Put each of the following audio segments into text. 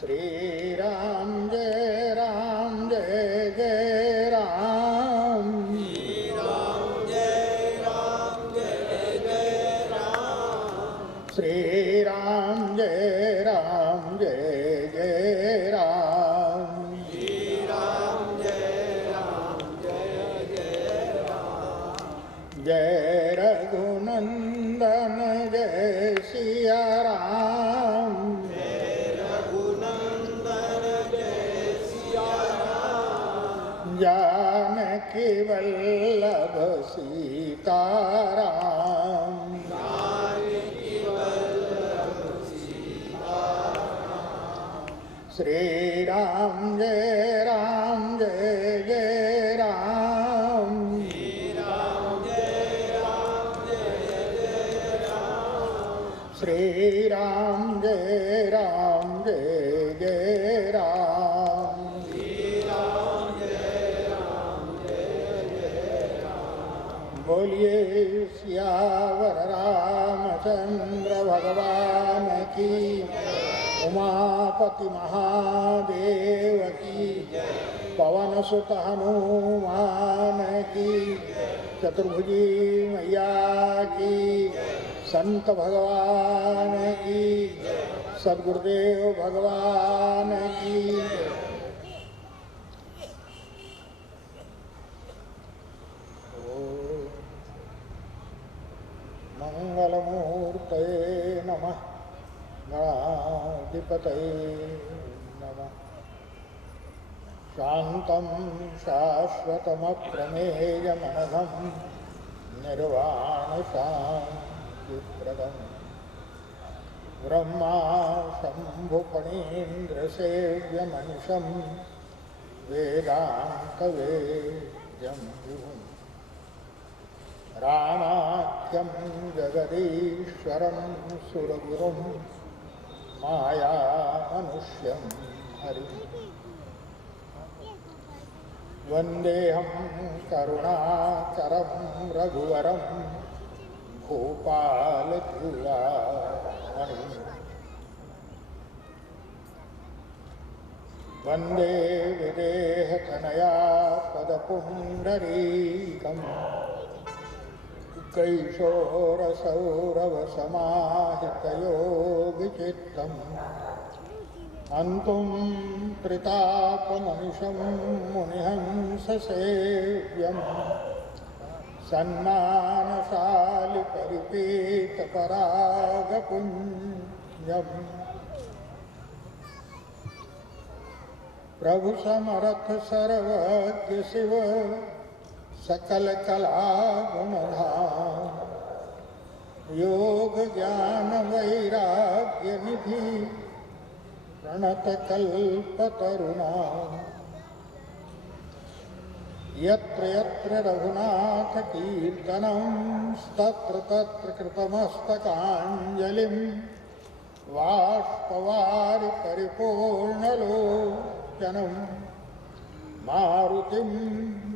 श्री राम जय जय राम। श्री राम जय जय राम। श्री राम जय जय राम। श्री राम जय जय राम। जय रघुनंदन जय सिया राम। जानकी वल्लभ सीताराम। जानकी वल्लभ सीताराम। श्री राम जय जय राम। श्री राम जय जय राम। श्री राम जय जय राम। बोलिए सियावर रामचंद्र भगवान की, उमापति महादेव की, पवन सुत हनुमान की, चतुर्भुजी मैया की, संत भगवान की, सद्गुरुदेव भगवान की। मंगलमूर्तये नमः। गणाधिपतये नमः। शान्तं शाश्वतमप्रमेयमनघं निर्वाणशान्तिप्रदम् ब्रह्मा शम्भुफणीन्द्रसेव्यमनिशं वेदान्तवेद्यं विभुम् रामाख्यं जगदीश्वरं सुरगुरुं मायामनुष्यं हरिं वन्देऽहं करुणाकरं रघुवरं भूपालचूडामणिं वन्दे विदेहतनया पदपुण्डरीकम् कैशोरसौरभसमाहितयोगिचित्तम् हन्तुं त्रितापमनिशं मुनिहंससेव्यं सन्मानशालिपरिपीतपरागपुञ्जम् प्रभु समर्थ सर्वज्ञ शिव सकल कला गुणधाम योग ज्ञान वैराग्य निधि प्रणत कल्पतरुणा यत्र यत्र रघुनाथ कीर्तनं तत्र तत्र कृतमस्तकाञ्जलिं बाष्पवारि परिपूर्णलोचनम् मारुतिं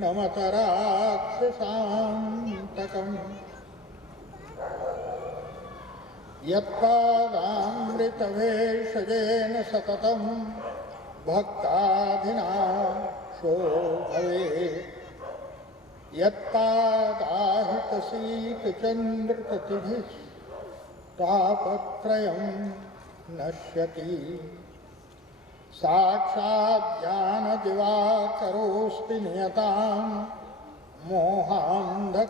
नमत राक्षसान्तकम् यत्पादामृतभेषजेन सततं भक्ताधिनाशो भवेत् यत्पादाहितशीतचन्द्रततिभिः तापत्रयं नश्यति साक्षात् ज्ञानदिवाकरोऽस्ति नियतां मोहान्धकारापः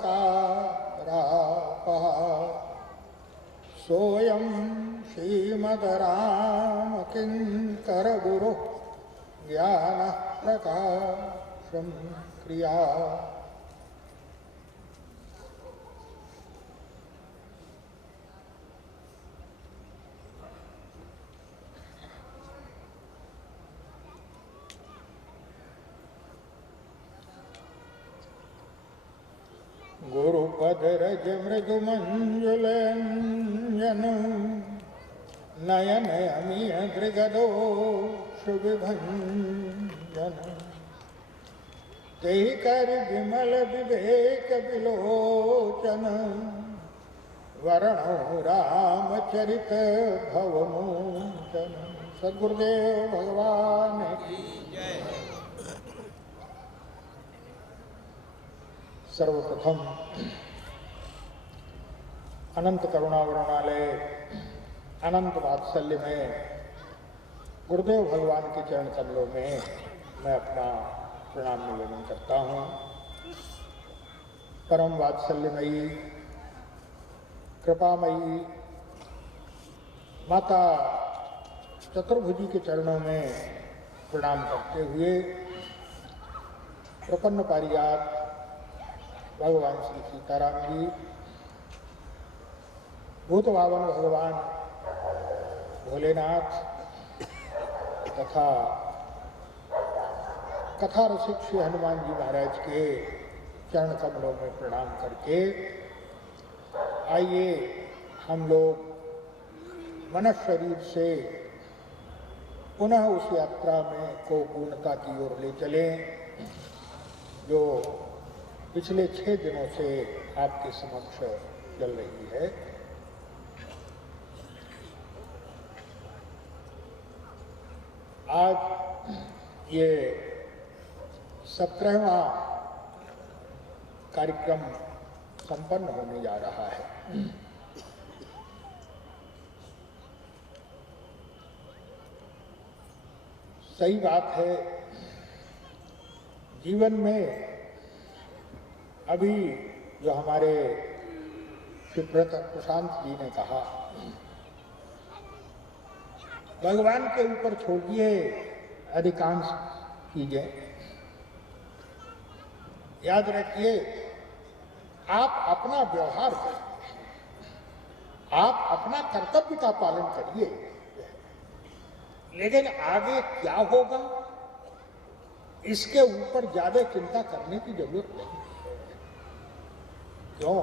सोऽयं श्रीमद्रामकिङ्करगुरुः ज्ञानः प्रकाशं क्रिया गुरुपदरज मृदुमञ्जुलञ्जन नयन अमीय दृगदोषविभञ्जन तेहि कर विमल विवेक विलोचन वरणो रामचरित भवमोचन सद्गुरुदेव भगवान की जय। सर्वप्रथम अनंत करुणा वरुणालय अनंत वात्सल्य में गुरुदेव भगवान के चरण कमलों में मैं अपना प्रणाम निवेदन करता हूँ। परम वात्सल्यमयी कृपामयी माता चतुर्भुजी के चरणों में प्रणाम करते हुए प्रपन्न पारिजात भगवान श्री सीताराम जी, भूत भावन भगवान भोलेनाथ तथा कथा रसिक श्री हनुमान जी महाराज के चरण कमलों में प्रणाम करके आइए हम लोग मन शरीर से पुनः उस यात्रा में को पूर्णता की ओर ले चलें जो पिछले 6 दिनों से आपके समक्ष चल रही है। आज ये 17वां कार्यक्रम संपन्न होने जा रहा है। सही बात है, जीवन में अभी जो हमारे श्री प्रशांत जी ने कहा, भगवान के ऊपर छोड़िए अधिकांश चीजें, याद रखिए आप अपना व्यवहार करिए, आप अपना कर्तव्य का पालन करिए, लेकिन आगे क्या होगा इसके ऊपर ज्यादा चिंता करने की जरूरत नहीं। क्यों?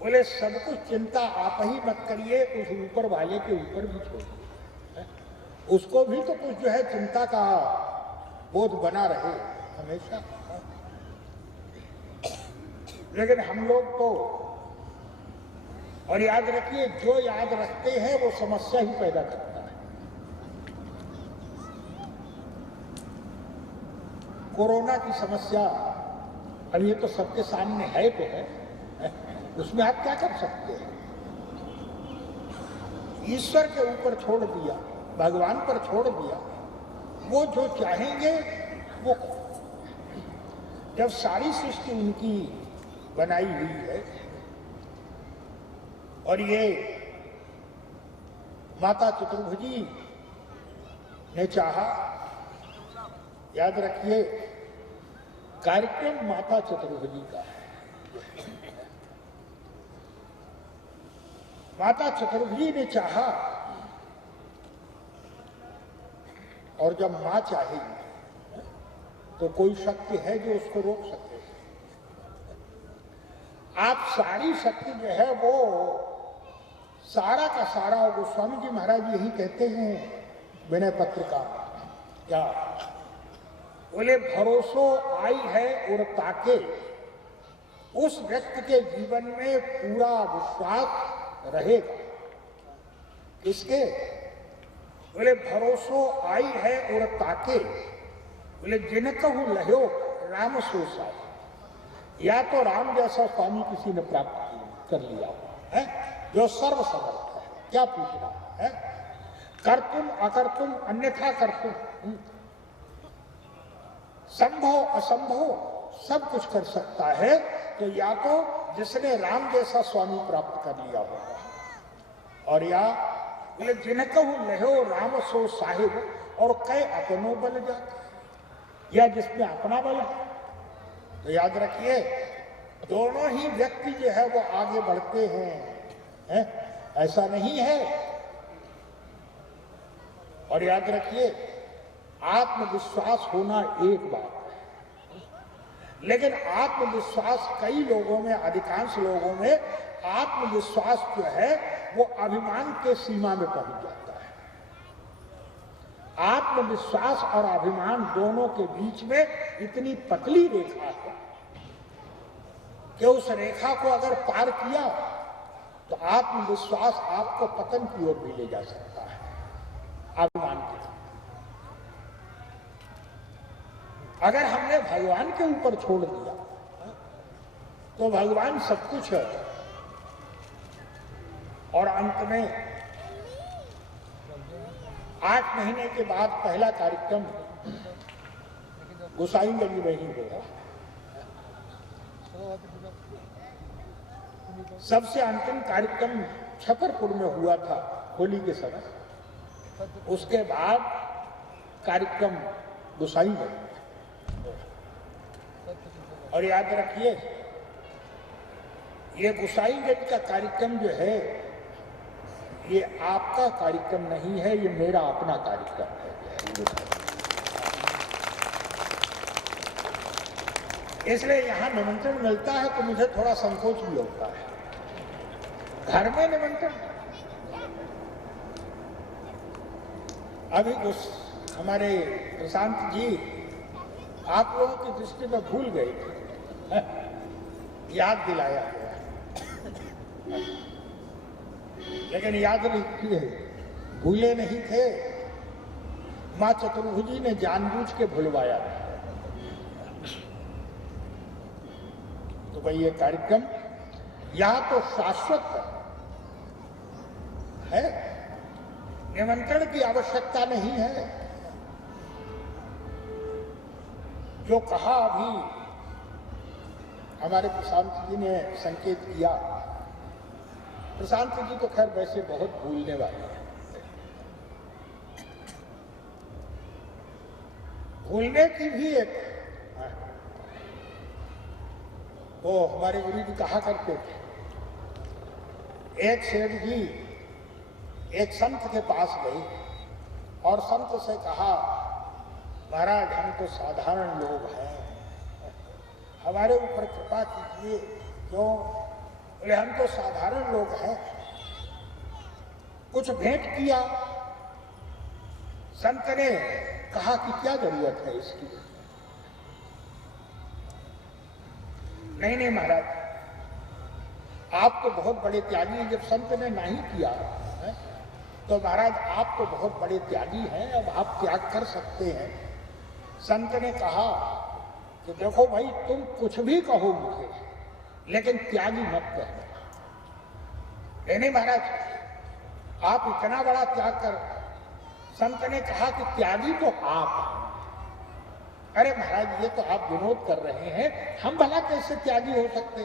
बोले सब कुछ चिंता आप ही मत करिए, उस ऊपर वाले के ऊपर भी छोड़िए, उसको भी तो कुछ जो है चिंता का बोध बना रहे हमेशा। लेकिन हम लोग तो, और याद रखिए जो याद रखते हैं वो समस्या ही पैदा करता है। कोरोना की समस्या अब ये तो सबके सामने है तो है, उसमें आप क्या कर सकते हैं? ईश्वर के ऊपर छोड़ दिया, भगवान पर छोड़ दिया, वो जो चाहेंगे वो। जब सारी सृष्टि उनकी बनाई हुई है और ये माता चतुर्भुजी ने चाहा, याद रखिए कार्यक्रम माता चतुर्भुजी का है। माता चतुर्भुजी ने चाहा, और जब मां चाहेगी तो कोई शक्ति है जो उसको रोक सके? आप सारी शक्ति जो है वो सारा का सारा, गोस्वामी जी महाराज यही कहते हैं विनय पत्रिका, क्या बोले, भरोसो आई है और ताके उस व्यक्ति के जीवन में पूरा विश्वास रहेगा। किसके? बोले भरोसो आई है और ताके, बोले जिनकहु लह्यो राम सो साई। या तो राम जैसा स्वामी किसी ने प्राप्त कर लिया है जो सर्वसमर्थ है, क्या पूछना है? कर तुम अकर तुम अन्यथा कर तुम, संभव असंभव सब कुछ कर सकता है। तो या तो जिसने राम जैसा स्वामी प्राप्त कर लिया होगा, और या बोले जिनकहु लह्यो राम सो साहिब, और कई अपनो बल जाता, या जिसमें अपना बल है। तो याद रखिए दोनों ही व्यक्ति जो है वो आगे बढ़ते हैं, ऐसा नहीं है। और याद रखिए आत्मविश्वास होना एक बात है, लेकिन आत्मविश्वास कई लोगों में, अधिकांश लोगों में आत्मविश्वास जो है वो अभिमान के सीमा में पहुंच जाता है। आत्मविश्वास और अभिमान दोनों के बीच में इतनी पतली रेखा है कि उस रेखा को अगर पार किया तो आत्मविश्वास आपको पतन की ओर भी ले जा सकता है। अभिमान के। अगर हमने भगवान के ऊपर छोड़ दिया तो भगवान सब कुछ है। और अंत में 8 महीने के बाद पहला कार्यक्रम गोसाईगंज में ही होगा। सबसे अंतिम कार्यक्रम छतरपुर में हुआ था होली के समय। उसके बाद कार्यक्रम गोसाईगंज। और याद रखिए, ये गोसाईगंज का कार्यक्रम जो है ये आपका कार्यक्रम नहीं है, ये मेरा अपना कार्यक्रम है। इसलिए यहां निमंत्रण मिलता है तो मुझे थोड़ा संकोच भी होता है। घर में निमंत्रण, अभी हमारे प्रशांत जी आप लोगों की दृष्टि में भूल गए थे, याद दिलाया गया। लेकिन याद रखिए, भूले नहीं थे, मां चतुर्भुजी ने जानबूझ के भुलवाया। तो भाई ये कार्यक्रम यहां तो शाश्वत है, निमंत्रण की आवश्यकता नहीं है। जो कहा अभी हमारे प्रशांत जी ने संकेत किया, प्रशांत जी तो खैर वैसे बहुत भूलने वाले हैं। भूलने की भी एक, वो हमारे गुरु जी कहा करते थे, एक सेठ जी एक संत के पास गए और संत से कहा, महाराज हम तो साधारण लोग हैं, हमारे ऊपर कृपा कीजिए। क्यों? बोले हम तो साधारण लोग हैं। कुछ भेंट किया। संत ने कहा कि क्या जरूरत है इसकी? नहीं नहीं महाराज, आप तो बहुत बड़े त्यागी हैं। जब संत ने नहीं किया है, तो महाराज आप तो बहुत बड़े त्यागी हैं, अब आप त्याग कर सकते हैं। संत ने कहा कि देखो भाई, तुम कुछ भी कहो मुझे, लेकिन त्यागी मत कहना। नहीं महाराज, आप इतना बड़ा त्याग कर। संत ने कहा कि त्यागी तो आप हैं। अरे महाराज, ये तो आप विनोद कर रहे हैं, हम भला कैसे त्यागी हो सकते?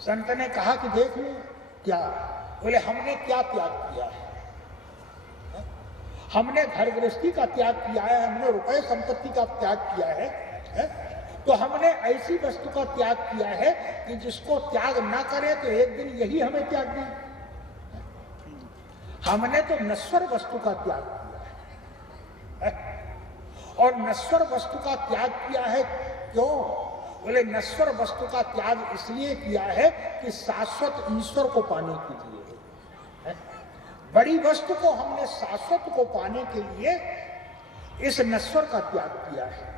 संत ने कहा कि देख लो क्या। बोले हमने क्या त्याग किया है? हमने घर गृहस्थी का त्याग किया है, हमने रुपए संपत्ति का त्याग किया है, तो हमने ऐसी वस्तु का त्याग किया है कि जिसको त्याग ना करे तो एक दिन यही हमें त्याग दे। हमने तो नश्वर वस्तु का त्याग किया है। और नश्वर वस्तु का त्याग किया है क्यों? बोले नश्वर वस्तु का त्याग इसलिए किया है कि शाश्वत ईश्वर को पाने के लिए। बड़ी वस्तु को हमने शाश्वत को पाने के लिए इस नश्वर का त्याग किया है।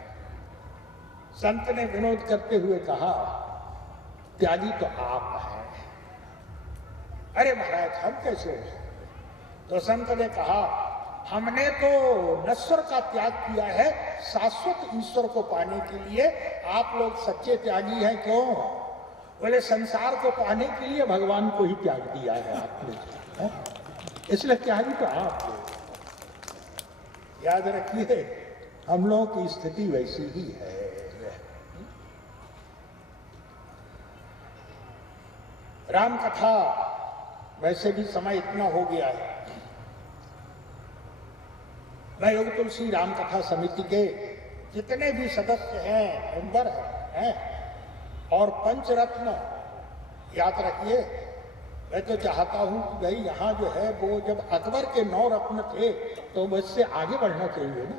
संत ने विनोद करते हुए कहा, त्यागी तो आप हैं। अरे महाराज, हम कैसे हो? तो संत ने कहा, हमने तो नश्वर का त्याग किया है शाश्वत ईश्वर को पाने के लिए। आप लोग सच्चे त्यागी हैं। क्यों? बोले संसार को पाने के लिए भगवान को ही त्याग दिया है आपने, इसलिए त्यागी तो आप हो। याद रखिए, हम लोगों की स्थिति वैसी ही है। राम कथा, वैसे भी समय इतना हो गया है। मैं योग तुलसी राम कथा समिति के जितने भी सदस्य हैं, मेंबर हैं, और पंचरत्न, याद रखिए, मैं तो चाहता हूं कि भाई यहाँ जो है वो जब अकबर के 9 रत्न थे तो उससे आगे बढ़ना चाहिए ना।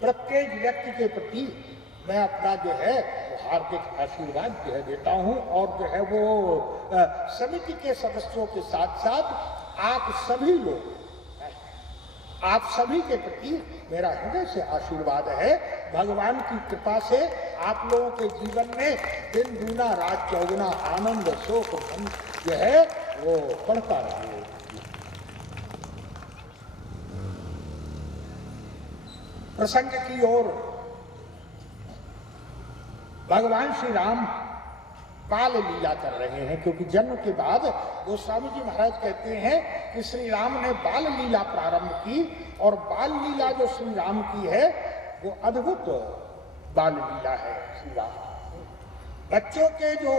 प्रत्येक व्यक्ति के प्रति मैं अपना जो है वो हार्दिक आशीर्वाद जो है देता हूं। और जो है वो समिति के सदस्यों के साथ साथ आप सभी लोग, आप सभी के प्रति मेरा हृदय से आशीर्वाद है। भगवान की कृपा से आप लोगों के जीवन में दिन दूना रात चौगुना आनंद सुख जो है वो बढ़ता रहे। प्रसंग की ओर भगवान श्री राम बाल लीला कर रहे हैं, क्योंकि जन्म के बाद गोस्वामी जी महाराज कहते हैं कि श्री राम ने बाल लीला प्रारंभ की, और बाल लीला जो श्री राम की है वो अद्भुत बाल लीला है। श्री राम बच्चों के जो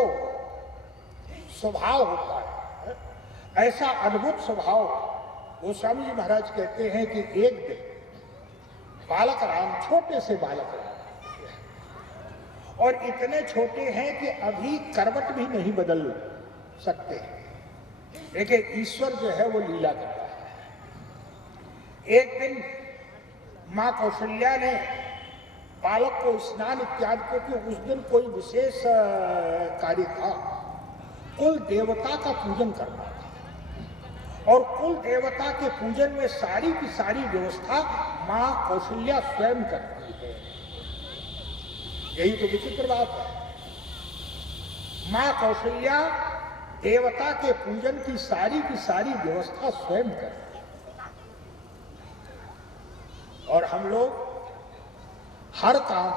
स्वभाव होता है, ऐसा अद्भुत स्वभाव गोस्वामी जी महाराज कहते हैं कि एक दिन बालक राम, छोटे से बालक राम, और इतने छोटे हैं कि अभी करवट भी नहीं बदल सकते, लेकिन ईश्वर जो है वो लीला करता है। एक दिन माँ कौशल्या ने बालक को स्नान इत्यादि, क्योंकि उस दिन कोई विशेष कार्य था, कुल देवता का पूजन करना था, और कुल देवता के पूजन में सारी की सारी व्यवस्था माँ कौशल्या स्वयं करती है। यही तो विचित्र बात है। माँ कौशल्या देवता के पूजन की सारी व्यवस्था स्वयं करती है, और हम लोग हर काम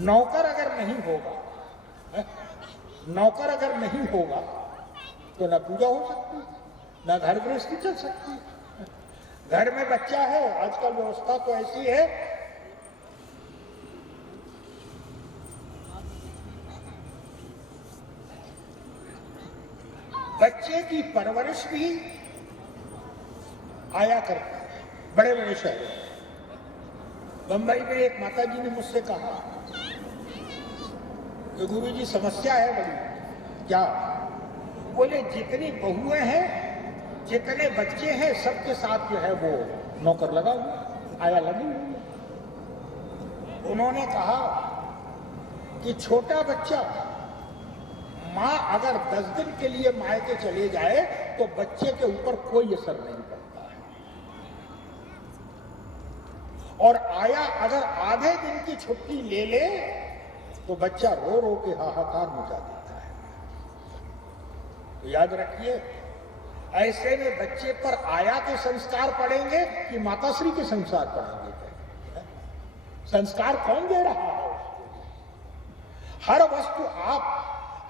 नौकर अगर नहीं होगा, नौकर अगर नहीं होगा तो न पूजा हो सकती, न घर गृहस्थी चल सकती। घर में बच्चा है, आजकल व्यवस्था तो ऐसी है बच्चे की परवरिश भी आया करती है। बड़े बड़े शहरों बंबई में एक माता जी ने मुझसे कहा कि गुरुजी समस्या है बड़ी। क्या? बोले जितनी बहुएं हैं, जितने बच्चे हैं, सबके साथ जो है वो नौकर लगा हुआ, आया लगी हुई है। उन्होंने कहा कि छोटा बच्चा, माँ अगर 10 दिन के लिए मायके चले जाए तो बच्चे के ऊपर कोई असर नहीं पड़ता है, और आया अगर आधे दिन की छुट्टी ले ले तो बच्चा रो रो के हाहाकार मचा देता है। तो याद रखिए, ऐसे में बच्चे पर आया के संस्कार पड़ेंगे कि माताश्री के संस्कार पड़ेंगे? संस्कार कौन दे रहा है? हर वस्तु आप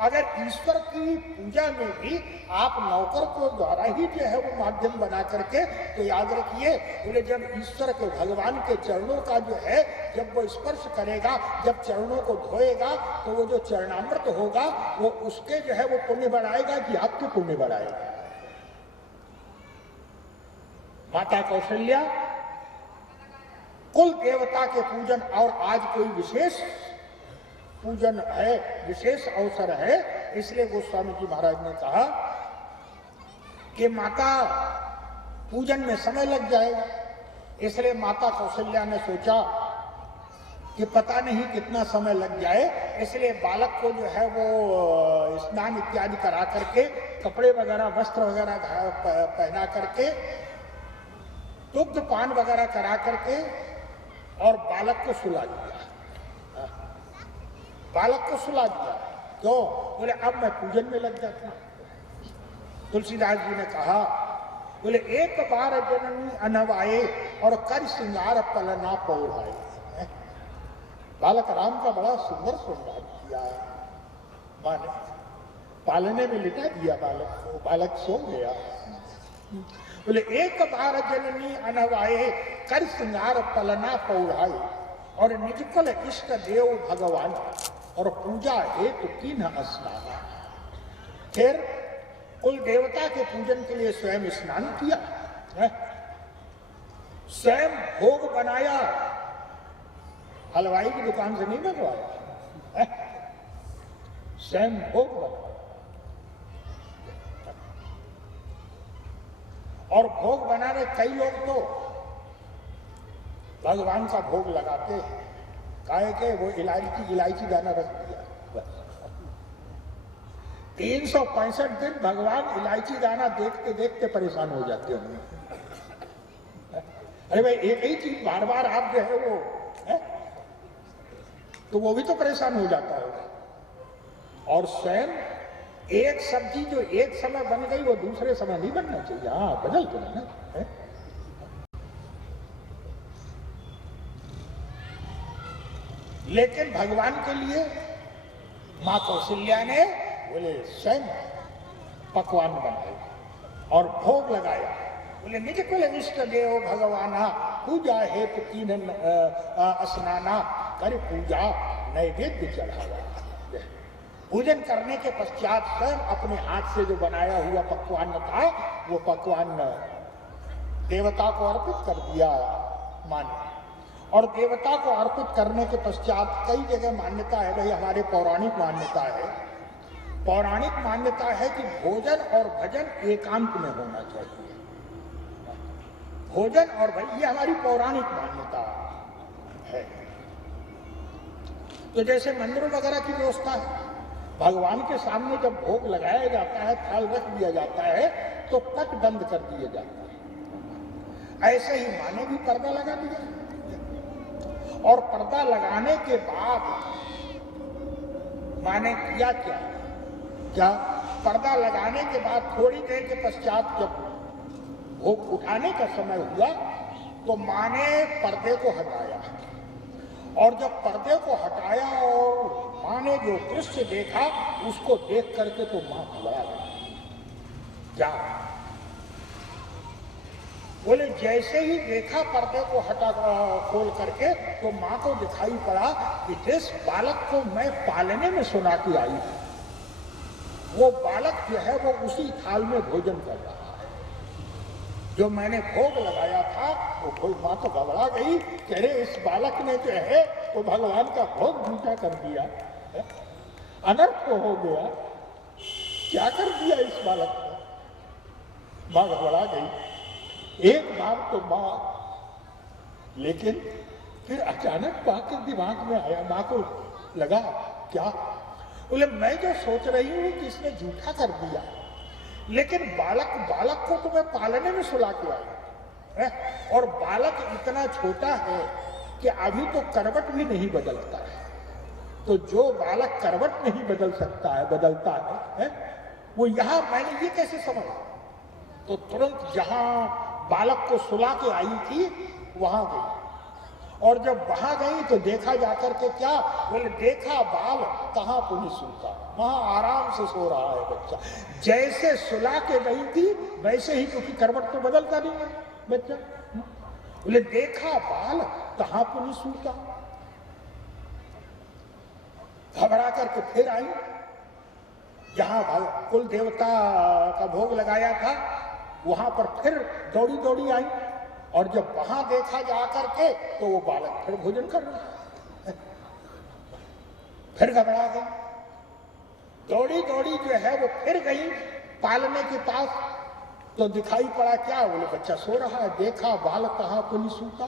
अगर ईश्वर की पूजा में भी आप नौकर को द्वारा ही जो है वो माध्यम बना करके, तो याद रखिए, बोले जब ईश्वर के भगवान के चरणों का जो है जब वो स्पर्श करेगा, जब चरणों को धोएगा, तो वो जो चरणामृत होगा वो उसके जो है वो पुण्य बढ़ाएगा कि आपके पुण्य बढ़ाएगा। माता कौशल्या कुल देवता के पूजन, और आज कोई विशेष पूजन है, विशेष अवसर है, इसलिए गोस्वामी जी महाराज ने कहा कि माता पूजन में समय लग जाएगा। इसलिए माता कौशल्या ने सोचा कि पता नहीं कितना समय लग जाए, इसलिए बालक को जो है वो स्नान इत्यादि करा करके, कपड़े वगैरह, वस्त्र वगैरह पहना करके, दुग्ध पान वगैरह करा करके, और बालक को सुला दिया। बालक को सुला दिया। क्यों? बोले अब मैं पूजन में लग जाता हूं। तुलसीदास जी ने कहा, बोले एक बार जननी अनवाए और कर श्रृंगार पलना पौढ़ाए। बालक राम का बड़ा सुंदर श्रृंगार किया है मां ने, पालने में लिटा दिया बालक को, बालक सो गया। बोले एक बार जननी अनवाए कर श्रृंगार पलना पौढ़ाए, और निजकल इष्ट देव भगवान, और पूजा हेतु कीन स्नान। फिर कुल देवता के पूजन के लिए स्वयं स्नान किया, स्वयं भोग बनाया, हलवाई की दुकान से नहीं बनवाया, स्वयं भोग बनाया। और भोग बनाने कई लोग तो भगवान का भोग लगाते हैं, काहे के वो इलायची दाना रख दिया। 365 दिन भगवान इलायची दाना देखते देखते परेशान हो जाते होंगे। अरे भाई एक ही चीज बार बार आप जो है वो है? तो वो भी तो परेशान हो जाता है। और स्वयं एक सब्जी जो एक समय बन गई वो दूसरे समय नहीं बनना चाहिए। हाँ, बदल तो ना है? लेकिन भगवान के लिए माँ कौशल्या ने बोले स्वयं पकवान बनाए और भोग लगाया। बोले निज कुल इष्ट देव भगवाना पूजा हेतु तीन स्नाना कर पूजा नैवेद्य चढ़ावा। पूजन करने के पश्चात स्वयं अपने हाथ से जो बनाया हुआ पकवान था वो पकवान देवता को अर्पित कर दिया माने। और देवता को अर्पित करने के पश्चात कई जगह मान्यता है, भाई हमारे पौराणिक मान्यता है, पौराणिक मान्यता है कि भोजन और भजन एकांत में होना चाहिए। भोजन और भजन ये हमारी पौराणिक मान्यता है। तो जैसे मंदिरों वगैरह की व्यवस्था है, भगवान के सामने जब भोग लगाया जाता है, थाल रख दिया जाता है तो पट बंद कर दिया जाता है। ऐसे ही माने भी पर्दा लगा दिया और पर्दा लगाने के बाद माने किया क्या पर्दा लगाने के बाद थोड़ी देर के पश्चात जब भोग उठाने का समय हुआ तो माँ ने पर्दे को हटाया। और जब पर्दे को हटाया और माँ ने जो दृश्य देखा उसको देख करके तो माँ घबरा गई। क्या बोले जैसे ही देखा पर्दे को हटा खोल करके तो माँ को दिखाई पड़ा कि जिस बालक को मैं पालने में सुना के आई वो बालक जो है वो उसी थाल में भोजन कर रहा है जो मैंने भोग लगाया था। वो कोई माँ तो घबरा गई, कह रहे इस बालक ने जो है वो भगवान का भोग झूठा कर दिया, अनर्थ को हो गया, क्या कर दिया इस बालक ने। माँ घबरा गई एक बार तो माँ, लेकिन फिर अचानक माँ के दिमाग में आया, माँ को लगा क्या, बोले मैं जो सोच रही हूँ कि इसने झूठा कर दिया, लेकिन बालक को तो मैं पालने में सुला के आई है और बालक इतना छोटा है कि अभी तो करवट भी नहीं बदलता है। तो जो बालक करवट नहीं बदलता है वो यहाँ मैंने ये कैसे समझा। तो तुरंत जहां बालक को सुला के आई थी वहां गई और जब वहां गई तो देखा जाकर के क्या, बोले देखा बाल कहाँ पुनि सूता, वहां आराम से सो रहा है बच्चा। जैसे सुला के गई थी वैसे ही, क्योंकि करवट तो बदलता नहीं है बच्चा। बोले देखा बाल कहाँ पुनि सूता, घबरा करके फिर आई जहां कुल देवता का भोग लगाया था वहां पर फिर दौड़ी दौड़ी आई और जब वहां देखा जा करके तो वो बालक फिर भोजन कर रहा है। फिर घबरा गई, दौड़ी दौड़ी जो है वो फिर गई पालने के पास तो दिखाई पड़ा क्या, बोले बच्चा सो रहा है, देखा बालक कहाँ पुनि सूता,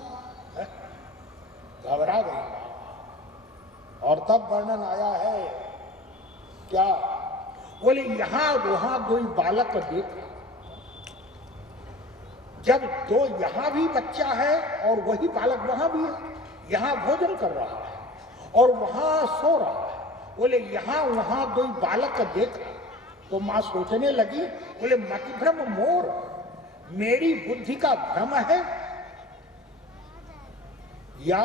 घबरा गई। और तब वर्णन आया है क्या, बोले यहां वहां कोई बालक देखा, जब दो यहां भी बच्चा है और वही बालक वहां भी है, यहां भोजन कर रहा है और वहां सो रहा है। बोले यहां वहां दो बालक देखा तो मां सोचने लगी, बोले मति भ्रम मोर, मेरी बुद्धि का भ्रम है या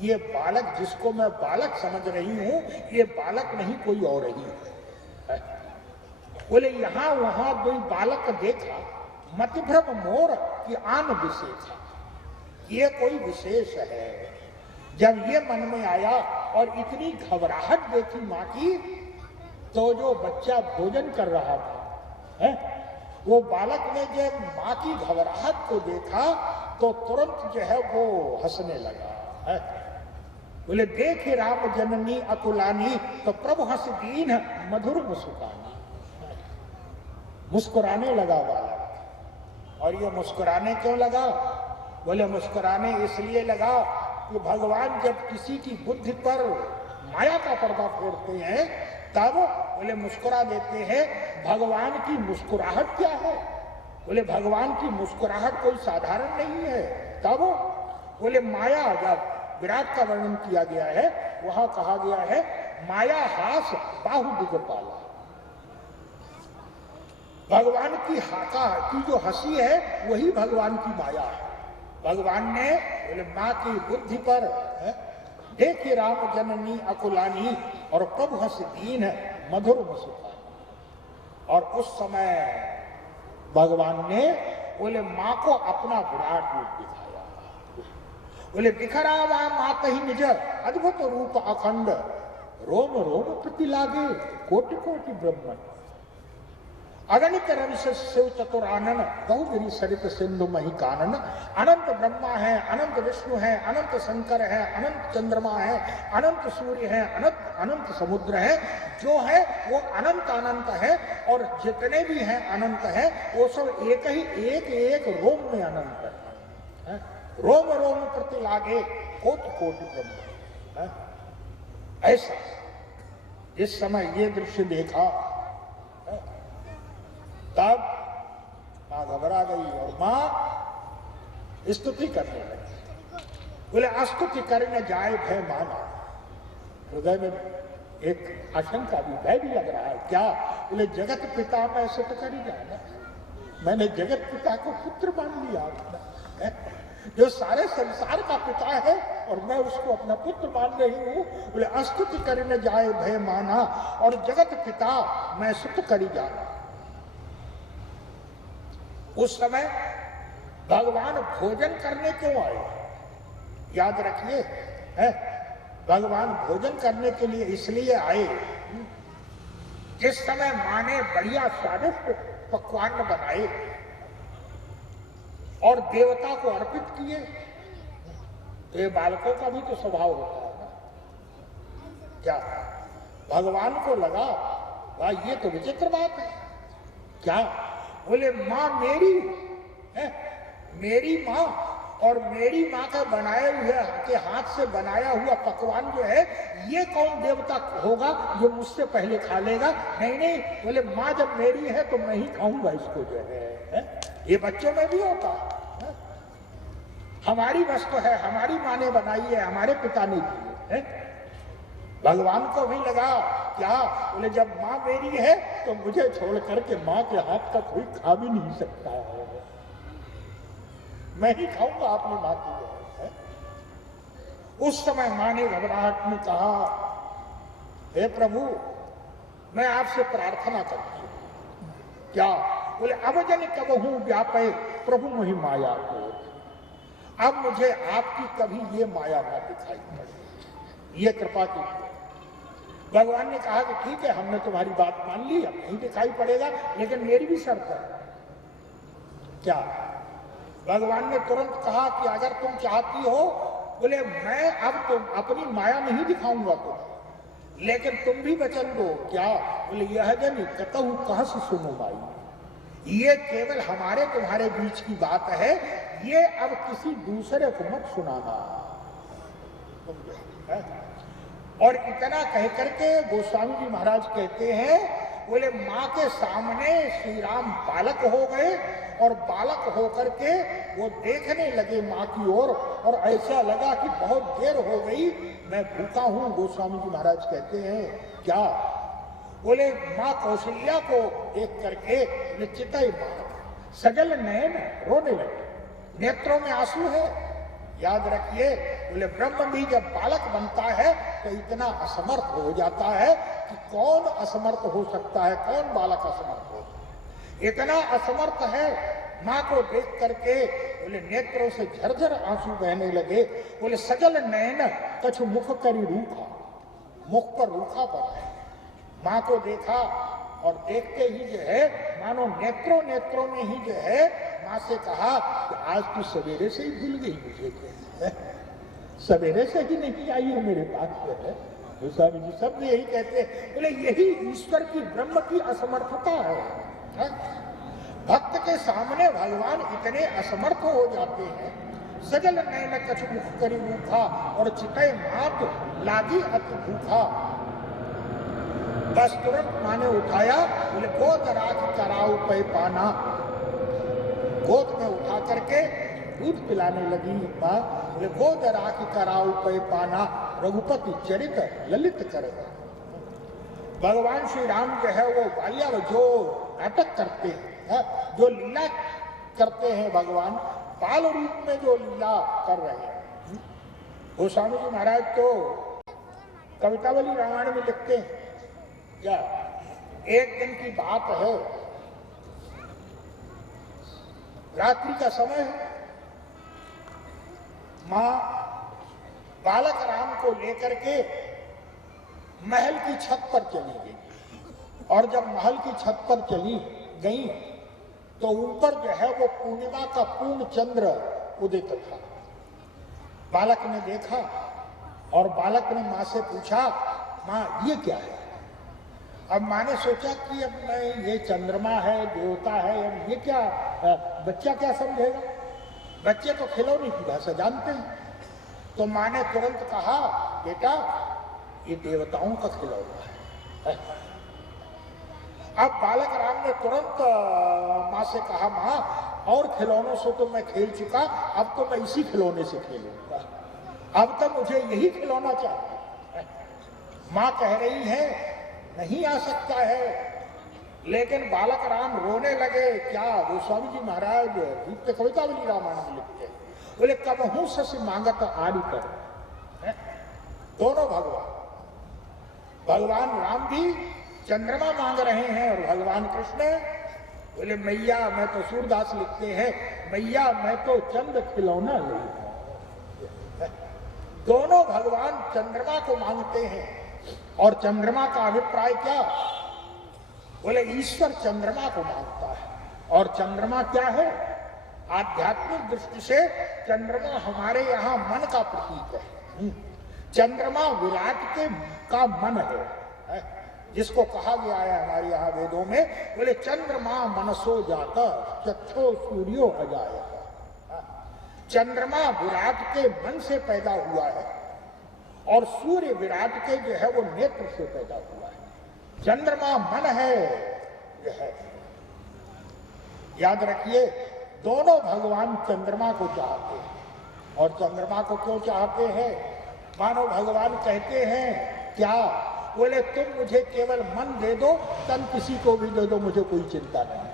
ये बालक जिसको मैं बालक समझ रही हूं ये बालक नहीं कोई और ही है। बोले यहां वहां दो बालक देखा, मति भ्रम मोर की आन विशेष, ये कोई विशेष है। जब ये मन में आया और इतनी घबराहट देखी माँ की, तो जो बच्चा भोजन कर रहा था है, वो बालक ने जब माँ की घबराहट को देखा तो तुरंत जो है वो हंसने लगा है। बोले देखे राम जननी अकुलानी तो प्रभु हंस दीन मधुर मुस्कुरानी, मुस्कुराने लगा बालक। और ये मुस्कुराने क्यों लगा, बोले मुस्कुराने इसलिए लगा कि भगवान जब किसी की बुद्धि पर माया का पर्दा फोड़ते हैं तब बोले मुस्कुरा देते हैं। भगवान की मुस्कुराहट क्या है, बोले भगवान की मुस्कुराहट कोई साधारण नहीं है। तब बोले माया, जब विराट का वर्णन किया गया है वहां कहा गया है माया हास बाहु दिगपाला, भगवान की हाका की जो हंसी है वही भगवान की माया है। भगवान ने बोले माँ की बुद्धि पर देखे राम जननी अकुलानी और प्रभु हंस दीन मधुर मुस्कान। और उस समय भगवान ने बोले माँ को अपना विराट रूप दिखाया। बोले बिखरा हुआ मात ही निज अद्भुत रूप अखंड रोम रोम प्रति लागे कोटि कोटि ब्रह्मन। अगणित रंश शिव चतुरानन बहुगिरी सरित सिंधु मही कानन। अनंत ब्रह्मा है, अनंत विष्णु है, अनंत शंकर है, अनंत चंद्रमा है, अनंत सूर्य है, अनंत अनंत समुद्र है। जो है वो अनंत अनंत है और जितने भी हैं अनंत है वो सब एक ही एक रोम में अनंत है। रोम रोम प्रति लागे कोटि कोटि ब्रह्म। ऐसा जिस समय ये दृश्य देखा तब मां घबरा गई और मां स्तुति करने लगी। बोले अस्तुति करने जाए भय माना। हृदय में एक आशंका भी भय भी लग रहा है। क्या? बोले जगत पिता मैं सुत कर ही जाना। मैंने जगत पिता को पुत्र मान लिया, जो सारे संसार का पिता है और मैं उसको अपना पुत्र मान रही हूं। बोले अस्तुति करने जाए भय माना और जगत पिता मैं सुत कर ही जाना। उस समय भगवान भोजन करने क्यों आए? याद रखिए, भगवान भोजन करने के लिए इसलिए आए जिस समय मां ने बढ़िया स्वादिष्ट पकवान बनाए और देवता को अर्पित किए। तो ये बालकों का भी तो स्वभाव होता है ना। क्या भगवान को लगा वाह ये तो विचित्र बात है। क्या? बोले माँ मेरी है, मेरी माँ और मेरी माँ का बनाए हुए के हाथ से बनाया हुआ पकवान जो है ये कौन देवता होगा जो मुझसे पहले खा लेगा? नहीं नहीं, बोले माँ जब मेरी है तो मैं ही खाऊंगा इसको जो है। ये बच्चों में भी होता है। हमारी वस्तु है, हमारी माँ ने बनाई है, हमारे पिता ने दी है। भगवान को भी लगा क्या? बोले जब माँ मेरी है तो मुझे छोड़ करके माँ के हाथ का कोई खा भी नहीं सकता है। मैं ही खाऊंगा अपनी माँ की है। उस समय माँ ने घबराहट में कहा हे प्रभु मैं आपसे प्रार्थना करती हूँ। क्या? बोले अब जन कबहू व्यापे प्रभु मोहि माया को। अब मुझे आपकी कभी ये माया ना दिखाई पड़े, ये कृपा कीजिए। भगवान ने कहा कि ठीक है हमने तुम्हारी बात मान ली, अब नहीं दिखाई पड़ेगा, लेकिन मेरी भी शर्त है। क्या? भगवान ने तुरंत कहा कि अगर तुम चाहती हो, बोले मैं अब तुम अपनी माया नहीं दिखाऊंगा तुम, लेकिन तुम भी वचन दो। क्या? बोले यह जन कतहु कहाँ से सुनो भाई, ये केवल हमारे तुम्हारे बीच की बात है, ये अब किसी दूसरे को मत सुनाना। और इतना कह करके गोस्वामी जी महाराज कहते हैं बोले माँ के सामने श्री राम बालक हो गए और बालक होकर के वो देखने लगे माँ की ओर और ऐसा लगा कि बहुत देर हो गई, मैं भूखा हूँ। गोस्वामी जी महाराज कहते हैं क्या? बोले माँ कौशल्या को देख करके चिताई माँ सजल नयन रोने लगे, नेत्रों में आंसू है। याद रखिए बोले ब्रह्म भी जब बालक बनता है तो इतना असमर्थ हो जाता है कि कौन असमर्थ हो सकता है, कौन बालक असमर्थ हो? इतना असमर्थ है। माँ को देख करके बोले नेत्रों से झरझर आंसू बहने लगे। बोले सजल नयन कछु मुख करी रूखा, मुख पर रूखा पर है। माँ को देखा और देखते ही जो है मानो नेत्रों नेत्रों में ही जो है माँ से कहा कि आज तू सवेरे से ही भूल गई मुझे, सवेरे से ही नहीं आई है मेरे पास जो है। गोस्वामी जी सब यही कहते हैं। बोले यही ईश्वर की ब्रह्म की असमर्थता है। भक्त के सामने भगवान इतने असमर्थ हो जाते हैं। सजल नयन कछु मुख करी रूखा और चितय मात लागी अति भूखा। बस तुरंत माँ ने उठाया, बोले गोद राख कराऊ पे पाना, गोद में उठा करके दूध पिलाने लगी माँ। बोले गोद राख कराऊ पे पाना रघुपति चरित ललित करेगा। भगवान श्री राम जो है वो बाल्या जो नाटक करते हैं, जो लीला करते हैं, भगवान बाल रूप में जो लीला कर रहे हैं। गोस्वामी जी महाराज तो कवितावली रामायण में लिखते हैं क्या, एक दिन की बात है, रात्रि का समय है, मां बालक राम को लेकर के महल की छत पर चली गई, और जब महल की छत पर चली गई तो ऊपर जो है वो पूर्णिमा का पूर्ण चंद्र उदित था। बालक ने देखा और बालक ने मां से पूछा, मां ये क्या है? अब मां ने सोचा कि अब मैं ये चंद्रमा है, देवता है, अब ये क्या, बच्चा क्या समझेगा, बच्चे तो खिलौने की भाषा जानते हैं। तो मां ने तुरंत कहा, बेटा ये देवताओं का खिलौना है। अब बालक राम ने तुरंत मां से कहा, मां और खिलौनों से तो मैं खेल चुका, अब तो मैं इसी खिलौने से खेलूंगा, अब तो मुझे यही खिलौना चाहिए। मां कह रही है नहीं आ सकता है, लेकिन बालक राम रोने लगे। क्या गोस्वामी जी महाराज नित्य कवितावली रामायण में लिखते हैं, बोले कबहू सस मांगत आदि कर। दोनों भगवान राम भी चंद्रमा मांग रहे हैं और भगवान कृष्ण बोले मैया, मैं तो सूरदास लिखते हैं, मैया मैं तो चंद खिलौना ले। दोनों भगवान चंद्रमा को मांगते हैं, और चंद्रमा का अभिप्राय क्या, बोले ईश्वर चंद्रमा को मांगता है। और चंद्रमा क्या है, आध्यात्मिक दृष्टि से चंद्रमा हमारे यहाँ मन का प्रतीक है। चंद्रमा विराट का मन है, जिसको कहा गया है हमारे यहाँ वेदों में, बोले चंद्रमा मनसो जाता चक्षो सूर्यो अजायता। चंद्रमा विराट के मन से पैदा हुआ है, और सूर्य विराट के जो है वो नेत्र से पैदा हुआ है। चंद्रमा मन है, जो है याद रखिए, दोनों भगवान चंद्रमा को चाहते हैं। और चंद्रमा को क्यों चाहते हैं, मानो भगवान कहते हैं क्या, बोले तुम मुझे केवल मन दे दो, तन किसी को भी दे दो, मुझे कोई चिंता नहीं।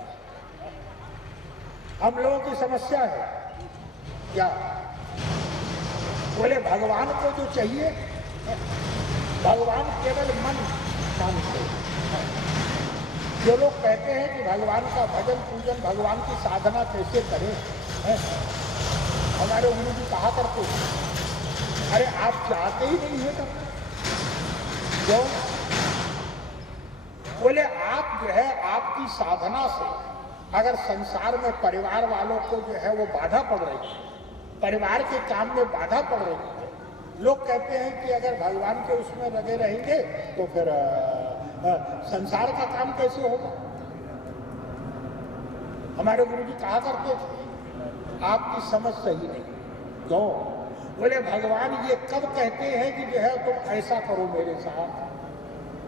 हम लोगों की समस्या है क्या, बोले भगवान को जो चाहिए, भगवान केवल मन मांगते हैं। जो लोग कहते हैं कि भगवान का भजन पूजन, भगवान की साधना कैसे करें, हमारे गुरु जी कहा करते हैं, अरे आप चाहते ही नहीं है करना, क्यों? बोले आप जो है आपकी साधना से अगर संसार में परिवार वालों को जो है वो बाधा पड़ रही है, परिवार के काम में बाधा पड़ रही है, लोग कहते हैं कि अगर भगवान के उसमें लगे रहेंगे तो फिर संसार का काम कैसे होगा। हमारे गुरु जी कहा करते थे, आपकी समझ सही नहीं। क्यों? बोले भगवान ये कब कहते हैं कि जो है तुम ऐसा करो मेरे साथ,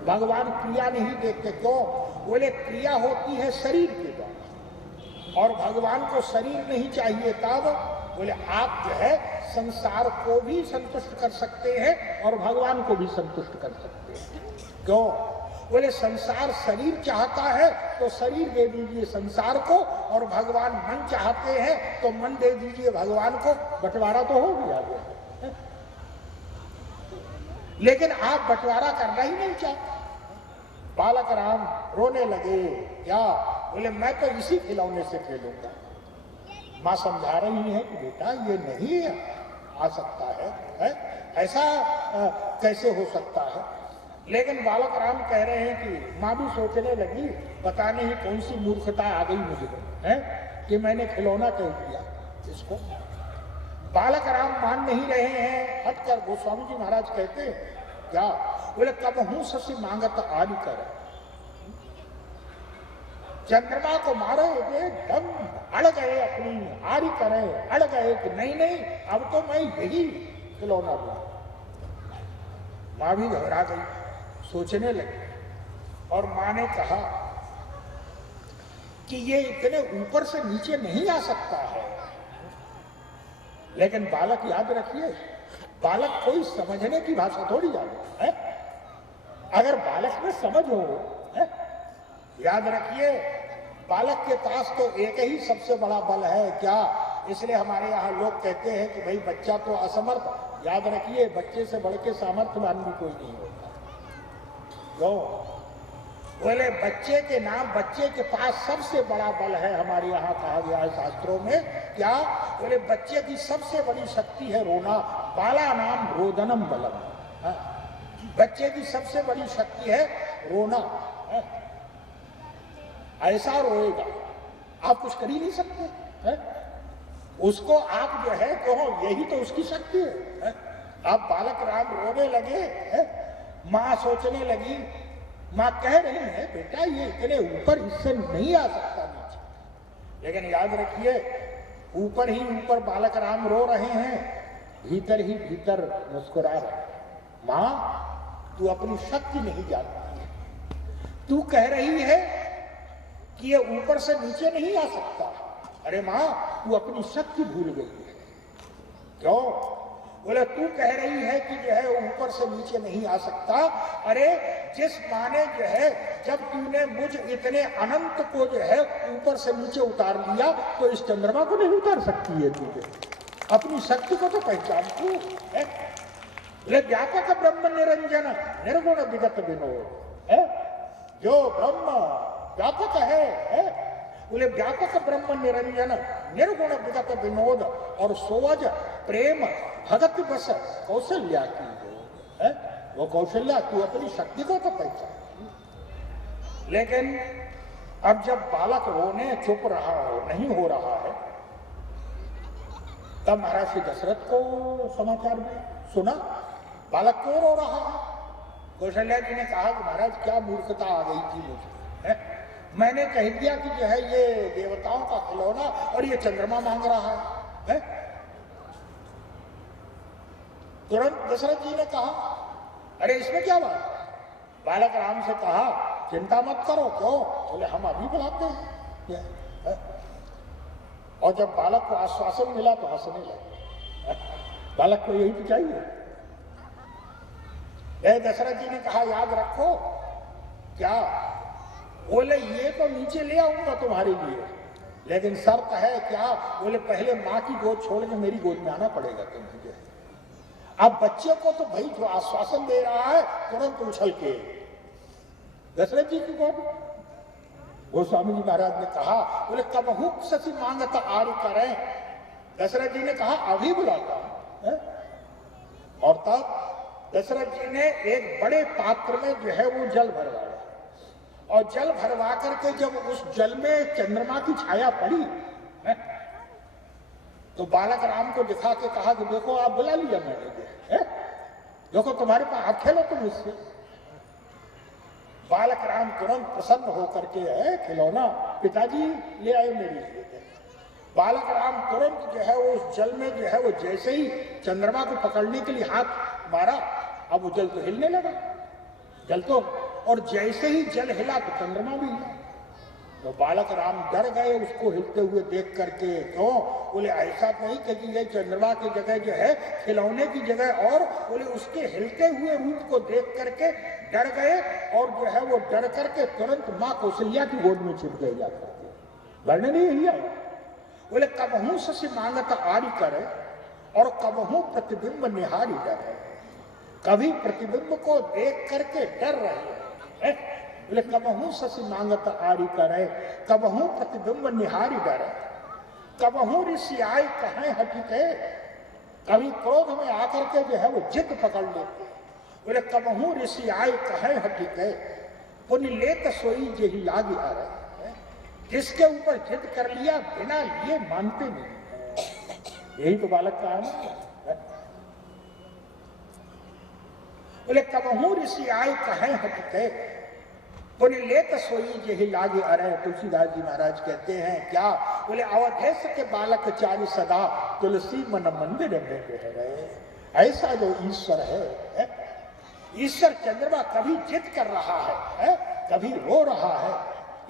भगवान क्रिया नहीं देखते। क्यों? बोले क्रिया होती है शरीर के द्वारा, और भगवान को शरीर नहीं चाहिए। तब बोले आप जो है संसार को भी संतुष्ट कर सकते हैं और भगवान को भी संतुष्ट कर सकते हैं। क्यों? बोले संसार शरीर चाहता है तो शरीर दे दीजिए संसार को, और भगवान मन चाहते हैं तो मन दे दीजिए भगवान को, बंटवारा तो हो गया। लेकिन आप बंटवारा करना ही नहीं चाहते। बालक राम रोने लगे। क्या? बोले मैं तो इसी खिलौने से खेलूंगा। माँ समझा रही है कि बेटा ये नहीं आ सकता है? ऐसा कैसे हो सकता है? लेकिन बालक राम कह रहे हैं कि माँ भी सोचने लगी, पता नहीं कौन सी मूर्खता आ गई मुझे है कि मैंने खिलौना कह दिया इसको। बालक राम मान नहीं रहे हैं, हटकर गोस्वामी जी महाराज कहते हैं क्या? बोले कबहू ससी मांगत आदि कर। चंद्रमा को मारे एकदम अड़ गए, अपनी आरी करे, अड़ गए कि नहीं नहीं अब तो मैं यही खिलौना दूं। माँ भी घबरा गई, सोचने लगी, और माँ ने कहा कि ये इतने ऊपर से नीचे नहीं आ सकता है। लेकिन बालक याद रखिए, बालक कोई समझने की भाषा थोड़ी जानता है। अगर बालक में समझ हो, याद रखिए बालक के पास तो एक ही सबसे बड़ा बल है क्या? इसलिए हमारे यहाँ लोग कहते हैं कि भाई बच्चा तो असमर्थ, याद रखिए बच्चे से बढ़ के सामर्थ्यवान भी कोई नहीं होता। क्यों? बोले बच्चे के नाम, बच्चे के पास सबसे बड़ा बल है, हमारे यहाँ कहा गया है शास्त्रों में। क्या? बोले बच्चे की सबसे बड़ी शक्ति है रोना। बाला नाम रोदनम बलम। हाँ? बच्चे की सबसे बड़ी शक्ति है रोना। हाँ? ऐसा रोएगा, आप कुछ कर ही नहीं सकते। हाँ? उसको आप जो है कहो, यही तो उसकी शक्ति है। आप बालक राम रोने लगे, माँ सोचने लगी, माँ कह रही है बेटा ये इतने ऊपर इससे नहीं आ सकता नीचे। लेकिन याद रखिए ऊपर ही ऊपर बालक राम रो रहे हैं, भीतर ही भीतर मुस्कुरा रहे हैं। माँ तू अपनी शक्ति नहीं जानती है, तू कह रही है कि ये ऊपर से नीचे नहीं आ सकता। अरे माँ तू अपनी शक्ति भूल गई है। क्यों? बोले तू कह रही है कि जो है ऊपर से नीचे नहीं आ सकता। अरे जिस माने जो है जब तूने मुझ इतने अनंत को जो है ऊपर से नीचे उतार दिया, तो इस चंद्रमा को नहीं उतार सकती है तुझे। अपनी शक्ति को तो पहचान तू है। बोले व्यापक ब्रह्म निरंजन निर्गुण विगत विनोद है, जो ब्रह्म व्यापक है। बोले व्यापक ब्रह्म निरंजन निर्गुण विगत विनोद और सोवज प्रेम भगत बस कौशल्या की है। वो कौशल्या तू अपनी शक्ति को तो पहचान। लेकिन अब जब बालक रोने चुप रहा हो, नहीं हो रहा है, तब महाराज श्री दशरथ को समाचार में सुना बालक क्यों रो रहा है। कौशल्या जी ने कहा कि महाराज क्या मूर्खता आ गई थी मुझे, मैंने कह दिया कि जो है ये देवताओं का खिलौना और ये चंद्रमा मांग रहा है। तुरंत दशरथ जी ने कहा अरे इसमें क्या बात। बालक राम से कहा चिंता मत करो। क्यों? बोले हम अभी बुलाते हैं। और जब बालक को आश्वासन मिला तो हंसने लगे। बालक को यही तो चाहिए। दशरथ जी ने कहा याद रखो। क्या? बोले ये तो नीचे ले आऊंगा तुम्हारे लिए, लेकिन शर्त है। क्या? बोले पहले माँ की गोद छोड़ के मेरी गोद में आना पड़ेगा तुम्हें। अब बच्चे को तो भाई जो आश्वासन दे रहा है तुरंत उछल के दशरथ जी की गोद। गोस्वामी जी महाराज ने कहा बोले कबहू सची मांगत आर करें। दशरथ जी ने कहा अभी बुलाता हूं। और तब दशरथ जी ने एक बड़े पात्र में जो है वो जल भरवाया, और जल भरवा करके जब उस जल में चंद्रमा की छाया पड़ी तो बालक राम को दिखा के कहा कि देखो आप बुला लिया मैंने, देखो तुम्हारे पास, आप खेलो तुम इससे। बालक राम तुरंत प्रसन्न होकर के खिलौना पिताजी ले आए मेरे लिए। बालक राम तुरंत जो है वो उस जल में जो है वो जैसे ही चंद्रमा को पकड़ने के लिए हाथ मारा, अब वो जल तो हिलने लगा। जल तो, और जैसे ही जल हिला तो चंद्रमा भी हिला। तो बालक राम डर गए उसको हिलते हुए देख करके। क्यों? बोले ऐसा नहीं कि ये चंद्रमा की जगह जो है खिलौने की जगह, और बोले उसके हिलते हुए रूप को देख करके डर गए, और जो है वो डर करके तुरंत माँ कौशल्या की गोद में छिप गए जाकर। वर्णन नहीं है। बोले कबहू शशि मांगत आरी करे और कबहू प्रतिबिंब निहारी डरे। कभी प्रतिबिंब को देख करके डर रहे हैं। बोले कबहू शशि मांगत आरी करे, कबहू प्रतिबिंब निहारी डरे, कबहू ऋषि आय कहें हकीके। कभी क्रोध में आकर के जो है वो जिद पकड़ लेते। बोले कबहू ऋषि आय कहें हकीके, पुण्य लेत सोई जेही लागी आ रहे। जिसके ऊपर जिद कर लिया बिना लिए मानते नहीं। यही तो बालक का है। बोले कबहू ऋषि आय कहें हकीके, बोले लेत सोई जेही लागे अरे। तुलसीदास जी महाराज कहते हैं क्या? बोले अवधेश के बालक चारि सदा तुलसी मन मंदिर में रह रहे। ऐसा जो ईश्वर है, ईश्वर चंद्रमा कभी जिद कर रहा है, कभी रो रहा है।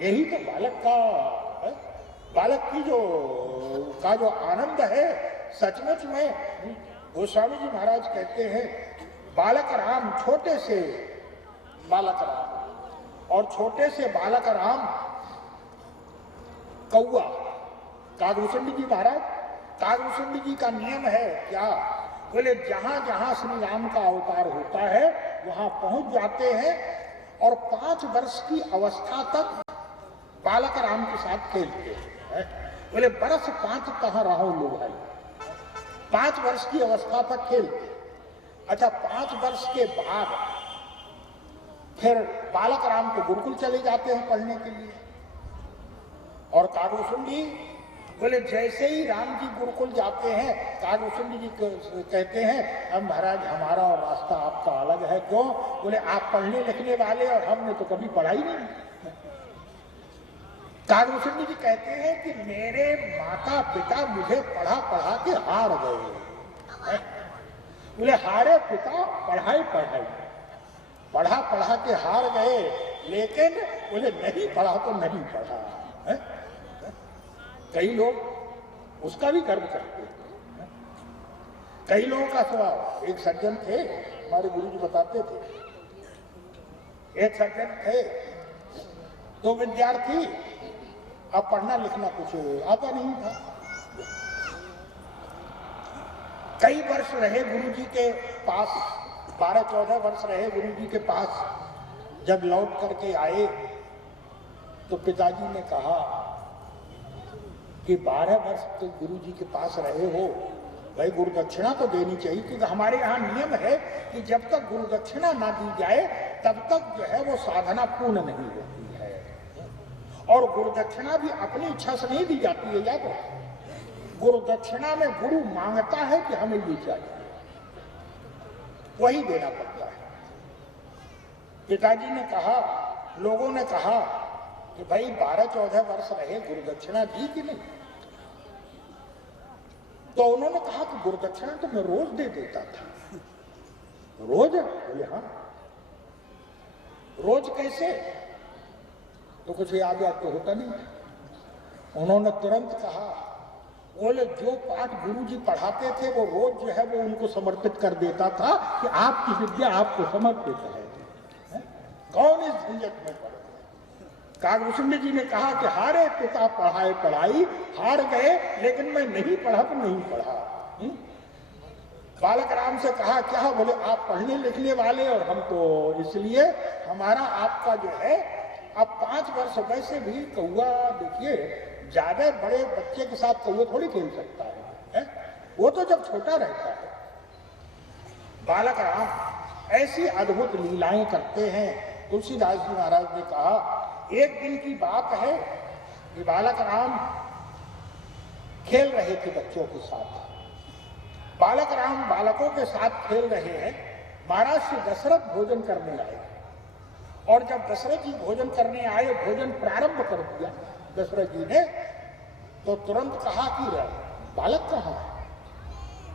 यही तो बालक का है। बालक की जो आनंद है सचमुच में। गोस्वामी जी महाराज कहते हैं बालक राम, छोटे से बालक राम, और छोटे से बालक राम कौआ। कागभूषण जी महाराज कागभूषण जी का नियम है क्या? बोले जहां जहां श्री राम का अवतार होता है वहां पहुंच जाते हैं और 5 वर्ष की अवस्था तक बालक राम के साथ खेलते हैं। बोले बरस 5 कहाँ रहो लो भाई, 5 वर्ष की अवस्था तक खेलते। अच्छा, 5 वर्ष के बाद फिर बालक राम को गुरुकुल चले जाते हैं पढ़ने के लिए। और कागभूषण जी बोले जैसे ही राम जी गुरुकुल जाते हैं, कागभूषण जी कहते हैं अब महाराज हमारा और रास्ता आपका अलग है। क्यों? बोले आप पढ़ने लिखने वाले और हमने तो कभी पढ़ा ही नहीं। कागभूषण जी कहते हैं कि मेरे माता पिता मुझे पढ़ा पढ़ा के हार गए। बोले हारे पिता पढ़ाई पढ़ाई, पढ़ा पढ़ा के हार गए, लेकिन बोले नहीं पढ़ा तो नहीं पढ़ा है? कई लोग उसका भी गर्व करते हैं। कई लोगों का स्वभाव, एक सज्जन थे हमारे गुरु जी बताते थे, एक सज्जन थे, 2 विद्यार्थी, अब पढ़ना लिखना कुछ आता नहीं था। कई वर्ष रहे गुरु जी के पास, 12-14 वर्ष रहे गुरु जी के पास। जब लौट करके आए तो पिताजी ने कहा कि 12 वर्ष तो गुरु जी के पास रहे हो, भाई गुरु दक्षिणा तो देनी चाहिए, क्योंकि हमारे यहाँ नियम है कि जब तक गुरु दक्षिणा ना दी जाए तब तक जो है वो साधना पूर्ण नहीं होती है। और गुरु दक्षिणा भी अपनी इच्छा से नहीं दी जाती है, याद रखो। गुरु दक्षिणा में गुरु मांगता है कि हमें ये चाहिए, वही देना पड़ता है। पिताजी ने कहा, लोगों ने कहा कि भाई 12-14 वर्ष रहे, गुरु दक्षिणा दी कि नहीं? तो उन्होंने कहा कि गुरु दक्षिणा तो मैं रोज दे देता था। रोज? बोले हाँ। रोज कैसे? तो कुछ याद तो होता नहीं। उन्होंने तुरंत कहा, बोले जो पाठ गुरु जी पढ़ाते थे वो रोज जो है वो उनको समर्पित कर देता था कि आपकी विद्या आपको समर्पित है। कौन इस झंझट में पड़े? कागभूषण जी ने कहा कि हारे पिता पढ़ाए पढ़ाई, हार गए, लेकिन मैं नहीं पढ़ा तो नहीं पढ़ा। बालक राम से कहा क्या? बोले आप पढ़ने लिखने वाले और हम तो इसलिए हमारा आपका जो है अब 5 वर्ष वैसे भी कौआ, देखिए ज्यादा बड़े बच्चे के साथ कौआ थोड़ी खेल सकता है? वो तो जब छोटा रहता है। बालक राम ऐसी अद्भुत लीलाएं करते हैं। तुलसीदास जी महाराज ने कहा, एक दिन की बात है कि बालक राम खेल रहे थे बच्चों के साथ। बालक राम बालकों के साथ खेल रहे हैं। महाराज श्री दशरथ भोजन करने आए, और जब दशरथ जी भोजन करने आए, भोजन प्रारंभ कर दिया दशरथ जी ने, तो तुरंत कहा कि बालक कहाँ है?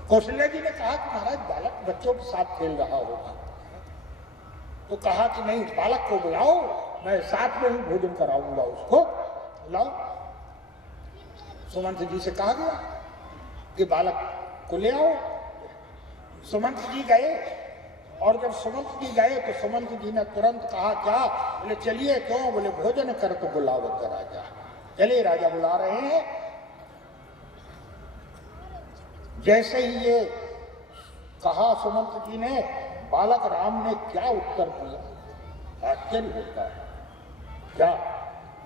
कौशल्या जी ने कहा कि महाराज बालक बच्चों के साथ खेल रहा होगा। तो कहा कि नहीं, बालक को बुलाओ, मैं साथ में ही भोजन कराऊंगा उसको, लाओ। सुमंत जी से कहा गया कि बालक को ले आओ। सुमंत जी गए, और जब सुमंत जी गए तो सुमंत जी ने तुरंत कहा क्या? बोले चलिए। क्यों? बोले भोजन कर तो बुलावत राजा। चलिए, राजा बुला रहे हैं। जैसे ही ये कहा सुमंत जी ने, बालक राम ने क्या उत्तर दिया? आश्चर्य होता है। क्या?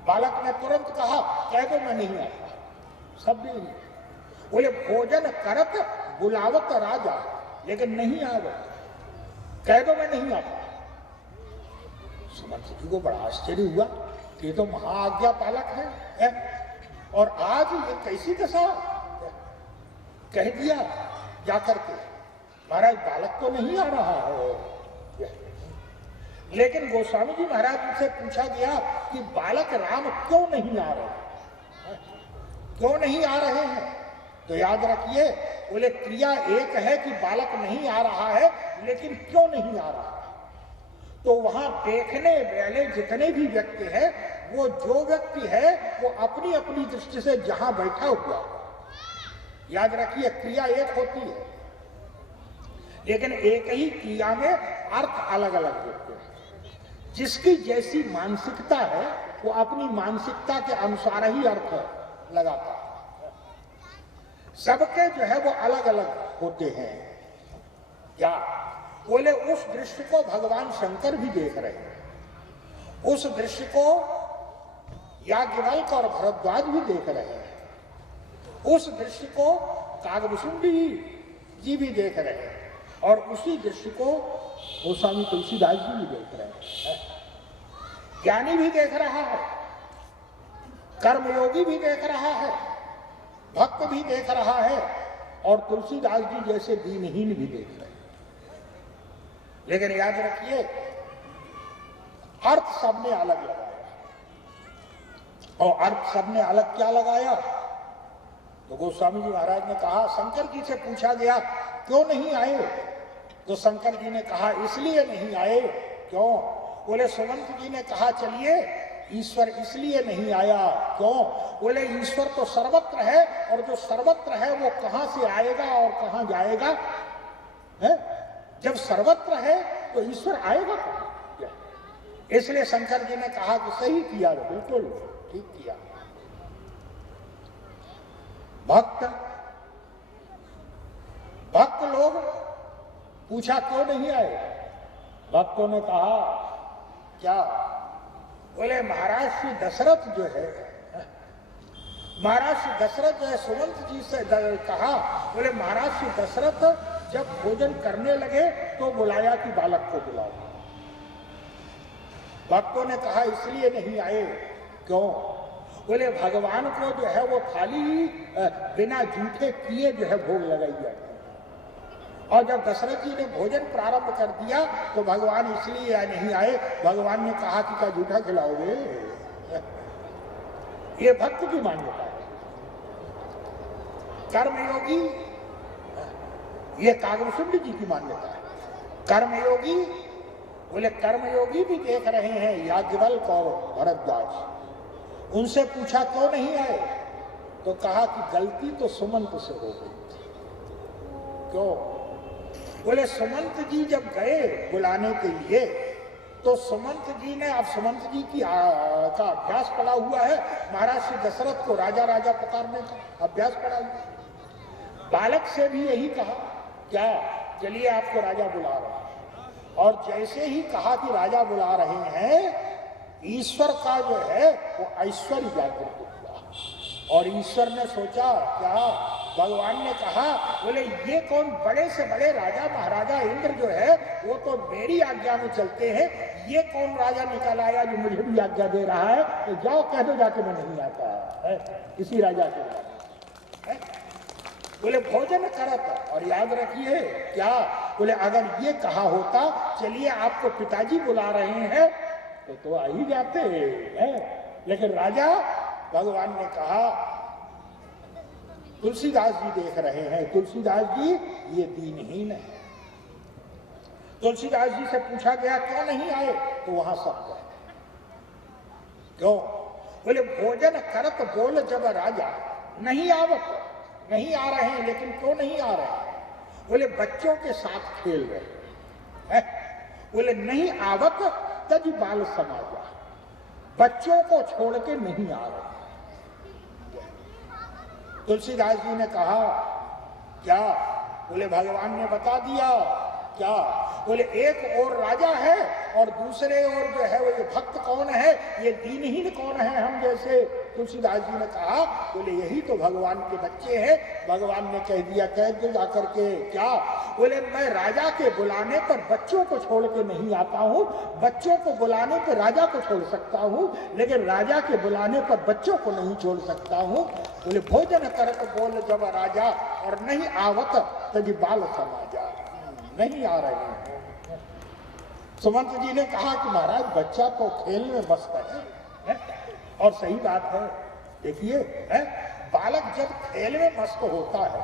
बालक ने तुरंत कहा, कह दो मैं नहीं आता। सब भी नहीं। बोले भोजन करत बुलावत राजा, लेकिन नहीं आवत, कह दो मैं नहीं आता। सुमंत जी को बड़ा आश्चर्य हुआ कि ये तो महाआज्ञा पालक है, और आज ये कैसी दशा? कह दिया जाकर के, महाराज बालक तो नहीं आ रहा है। लेकिन गोस्वामी जी महाराज से पूछा गया कि बालक राम क्यों नहीं आ रहे, क्यों नहीं आ रहे हैं? तो याद रखिए, बोले क्रिया एक है कि बालक नहीं आ रहा है, लेकिन क्यों नहीं आ रहा है? तो वहां देखने वाले जितने भी व्यक्ति हैं, वो जो व्यक्ति है वो अपनी अपनी दृष्टि से जहां बैठा हुआ, याद रखिए क्रिया एक होती है, लेकिन एक ही क्रिया में अर्थ अलग अलग होते हैं। जिसकी जैसी मानसिकता है वो अपनी मानसिकता के अनुसार ही अर्थ लगाता है। सबके जो है वो अलग अलग होते हैं। क्या बोले, उस दृश्य को भगवान शंकर भी देख रहे हैं, उस दृश्य को याज्ञवल्क्य और भरद्वाज भी देख रहे हैं, उस दृश्य को कागभूषुंडी जी भी देख रहे हैं, और उसी दृश्य को गोस्वामी तुलसीदास जी भी देख रहे हैं। ज्ञानी भी देख रहा है, कर्मयोगी भी देख रहा है, भक्त भी देख रहा है, और तुलसीदास जी जैसे दीनहीन भी देख रहे हैं। लेकिन याद रखिए, अर्थ सबने अलग लगाया, और अर्थ सबने अलग क्या लगाया? तो गोस्वामी जी महाराज ने कहा, शंकर जी से पूछा गया क्यों नहीं आए? तो शंकर जी ने कहा इसलिए नहीं आए। क्यों? बोले सुमंत जी ने कहा चलिए, ईश्वर इसलिए नहीं आया। क्यों? बोले ईश्वर तो सर्वत्र है, और जो सर्वत्र है वो कहां से आएगा और कहां जाएगा? है? जब सर्वत्र है तो ईश्वर आएगा कहां? इसलिए शंकर जी ने कहा कि सही किया, बिल्कुल ठीक किया। भक्त लोग पूछा क्यों नहीं आए? भक्तों ने कहा क्या? बोले महाराज श्री दशरथ जो है, महाराज श्री दशरथ जो है, सुमंत जी से कहा, बोले महाराज श्री दशरथ जब भोजन करने लगे तो बुलाया कि बालक को बुलाओ। भक्तों ने कहा इसलिए नहीं आए। क्यों? बोले भगवान को जो है वो थाली बिना जूठे किए जो है भोग लगाई जाती, और जब दशरथ जी ने भोजन प्रारंभ कर दिया तो भगवान इसलिए नहीं आए। भगवान ने कहा कि क्या जूठा खिलाओगे? ये भक्त की मान्यता है। कर्मयोगी, ये कागभूषुंडी जी की मान्यता है। कर्मयोगी, बोले कर्मयोगी भी देख रहे हैं याज्ञवल्क्य और भरद्वाज। उनसे पूछा क्यों नहीं आए? तो कहा कि गलती तो सुमंत से हो गई। क्यों? बोले सुमंत जी जब गए बुलाने के लिए तो सुमंत जी ने, अब सुमंत जी का अभ्यास पड़ा हुआ है, महाराज श्री दशरथ को राजा राजा पुकारने का अभ्यास पड़ा हुआ। बालक से भी यही कहा, क्या चलिए आपको राजा बुला रहे हैं, और जैसे ही कहा कि राजा बुला रहे हैं, ईश्वर का जो है वो ऐश्वर्य जागृत हुआ, और ईश्वर ने सोचा क्या? भगवान ने कहा, बोले ये कौन? बड़े से बड़े राजा महाराजा इंद्र जो है वो तो मेरी आज्ञा में चलते हैं, ये कौन राजा निकल आया जो मुझे भी आज्ञा दे रहा है? तो जाओ कह दो जाके मैं नहीं आता है किसी राजा के। बोले भोजन करत, और याद रखिए क्या? बोले अगर ये कहा होता चलिए आपको पिताजी बुला रहे हैं तो आ ही जाते हैं, लेकिन राजा, भगवान ने कहा तुलसीदास जी देख रहे हैं, तुलसीदास जी ये दीनहीन है। तुलसीदास जी से पूछा गया क्यों नहीं आए? तो वहां सब गए। क्यों? बोले भोजन करत बोल जब राजा, नहीं आवत, नहीं आ रहे हैं। लेकिन क्यों नहीं आ रहे हैं? बोले बच्चों के साथ खेल रहे हैं। बोले नहीं आवत तजी बाल समाजा, बच्चों को छोड़ के नहीं आ रहे। तुलसीदास जी ने कहा क्या? बोले भगवान ने बता दिया। क्या? बोले एक और राजा है और दूसरे ओर जो है वो ये भक्त कौन है, ये दीनहीन कौन है हम जैसे? तुलसीदास जी ने कहा बोले यही तो भगवान के बच्चे हैं। भगवान ने कह दिया, कह दो जाकर के क्या? बोले मैं राजा के बुलाने पर बच्चों को छोड़ के नहीं आता हूँ, बच्चों को बुलाने पर राजा को छोड़ सकता हूँ, लेकिन राजा के बुलाने पर बच्चों को नहीं छोड़ सकता हूँ। बोले भोजन करत बोल जब राजा, और नहीं आवत तभी बाल समाजा, नहीं आ रहे हैं। सुमंत जी ने कहा कि महाराज बच्चा तो खेल में मस्त है? और सही बात है। देखिए बालक जब खेल में मस्त होता है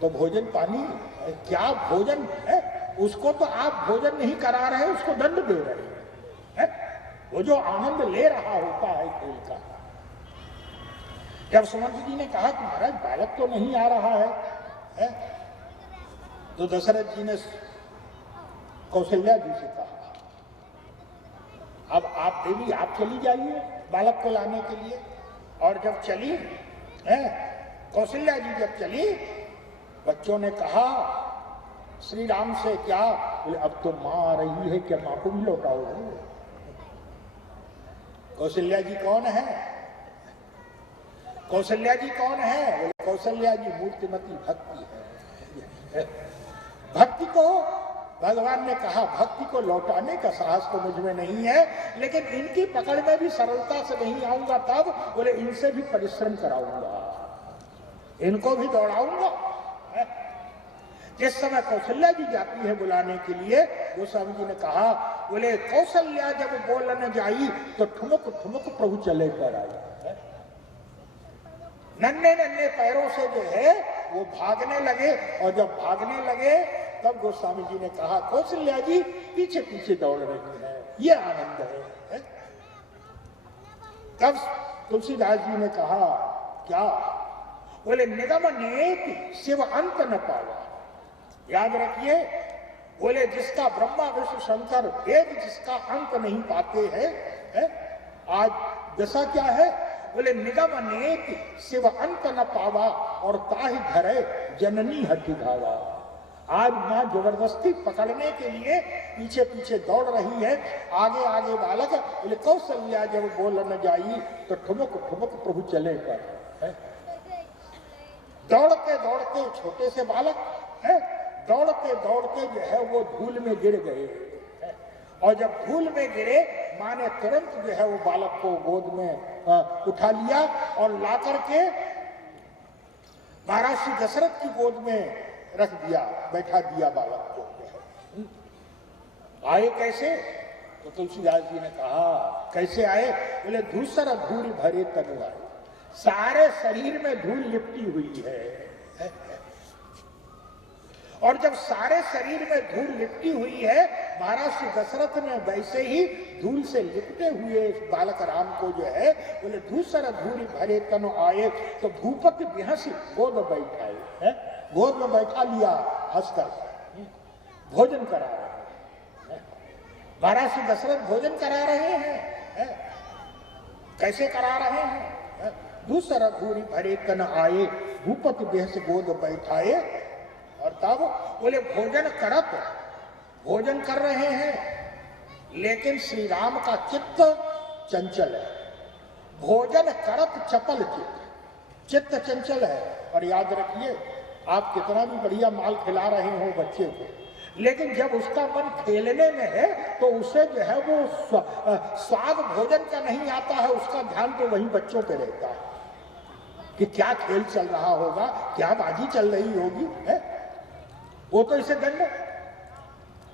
तो भोजन पानी क्या भोजन है, उसको तो आप भोजन नहीं करा रहे, उसको दंड दे रहे हैं। वो जो आनंद ले रहा होता है खेल का। जब सुमंत जी ने कहा कि महाराज बालक तो नहीं आ रहा है, तो दशरथ जी ने कौशल्या जी से कहा अब आप देवी आप चली जाइए बालक को लाने के लिए। और जब चली कौशल्या जी जब चली, बच्चों ने कहा श्री राम से क्या? बोले अब तो माँ आ रही है, क्या माँ को भी लौटाओगे? कौशल्या जी कौन है? कौशल्या जी कौन है? बोले कौशल्या जी मूर्तिमती भक्ति है। भक्ति को भगवान ने कहा, भक्ति को लौटाने का साहस तो मुझ में नहीं है, लेकिन इनकी पकड़ में भी सरलता से नहीं आऊंगा। तब बोले इनसे भी परिश्रम कराऊंगा, इनको भी दौड़ाऊंगा। जिस समय कौशल्या जी जाती है बुलाने के लिए, गोस्वामी जी ने कहा, बोले कौशल्या जब बोलने जाई तो ठुमक ठुमक प्रभु चले कर आई। नन्हे नन्हे पैरों से जो है वो भागने लगे, और जब भागने लगे तब गोस्वामी जी ने कहा, कौशल्या जी पीछे पीछे दौड़ रही है, ये आनंद है। तब तुलसीदास जी ने कहा, क्या? बोले निगम नेति शिव अंत न पावा। याद रखिए, बोले जिसका ब्रह्मा विष्णु शंकर वेद जिसका अंत नहीं पाते हैं, आज दशा क्या है? बोले निगम नेति शिव अंत न पावा, और ताहि धरे जननी हड्डी धावा। आज माँ जबरदस्ती पकड़ने के लिए पीछे पीछे दौड़ रही है, आगे आगे बालक। बोले कौशल्या जब बोल न जाई तो ठुमक ठुमक प्रभु चले पर। दौड़ते दौड़ते छोटे से बालक है, दौड़ते दौड़ते जो है वो धूल में गिर गए, और जब धूल में गिरे, माँ ने तुरंत जो है वो बालक को गोद में उठा लिया और ला करके महाराज श्री दशरथ की गोद में रख दिया, बैठा दिया बालक को। आए कैसे? तो तुलसीदास जी ने कहा, कैसे आए? बोले धूसर धूल भरे तनु आए, सारे शरीर में धूल लिपटी हुई है। और जब सारे शरीर में धूल लिपटी हुई है, महाराज श्री दशरथ ने वैसे ही धूल से लिपटे हुए बालक राम को जो है, बोले धूसर धूल भरे तनु आए, तो भूपति बिहसी गोद बैठाए है, गोद में बैठा लिया, हंसकर भोजन करा रहे हैं। महाराज श्री दशरथ भोजन करा रहे हैं, कैसे करा रहे हैं? धूसर धूल भरे तन आए, भूपति बिहसी गोद बैठाए। और तब बोले भोजन करत, भोजन कर रहे हैं, लेकिन श्री राम का चित्त चंचल है। भोजन करत चपल चित्त, चित्त चंचल है। और याद रखिए, आप कितना भी बढ़िया माल खिला रहे हो बच्चे को, लेकिन जब उसका मन खेलने में है तो उसे जो है वो स्वाद भोजन का नहीं आता है, उसका ध्यान तो वहीं बच्चों पे रहता है कि क्या खेल चल रहा होगा, क्या बाजी चल रही होगी है? वो तो इसे दंड।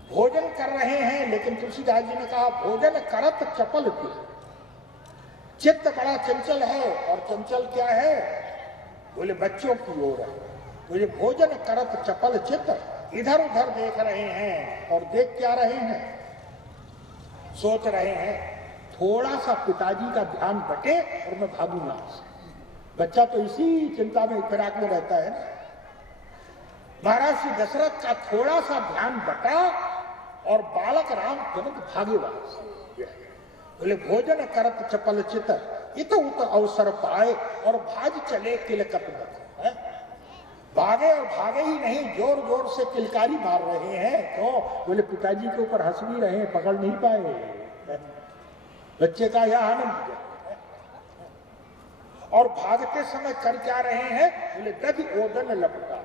भोजन कर रहे हैं, लेकिन तुलसीदास जी ने कहा भोजन करत चपल चित्त बड़ा चंचल है। और चंचल क्या है? बोले बच्चों की ओर है। तो ये भोजन करत चपल चित्त, इधर उधर देख रहे हैं, और देख क्या रहे हैं? सोच रहे हैं थोड़ा सा पिताजी का ध्यान बटे और मैं भागूंगा। बच्चा तो इसी चिंता में फिराक में रहता है ना। महाराज श्री दशरथ का थोड़ा सा ध्यान बटा और बालक राम तुरंत भागे वहां से। बोले भोजन करत चपल चित इत उत अवसर पाए, और भाग चले किलकत मत। भागे और भागे ही नहीं, जोर जोर से किलकारी मार रहे हैं। तो बोले पिताजी के ऊपर हंस भी रहे हैं, पकड़ नहीं पाए। बच्चे का यह आनंद। और भागते समय कर क्या रहे हैं? बोले दधि ओदन लपटा,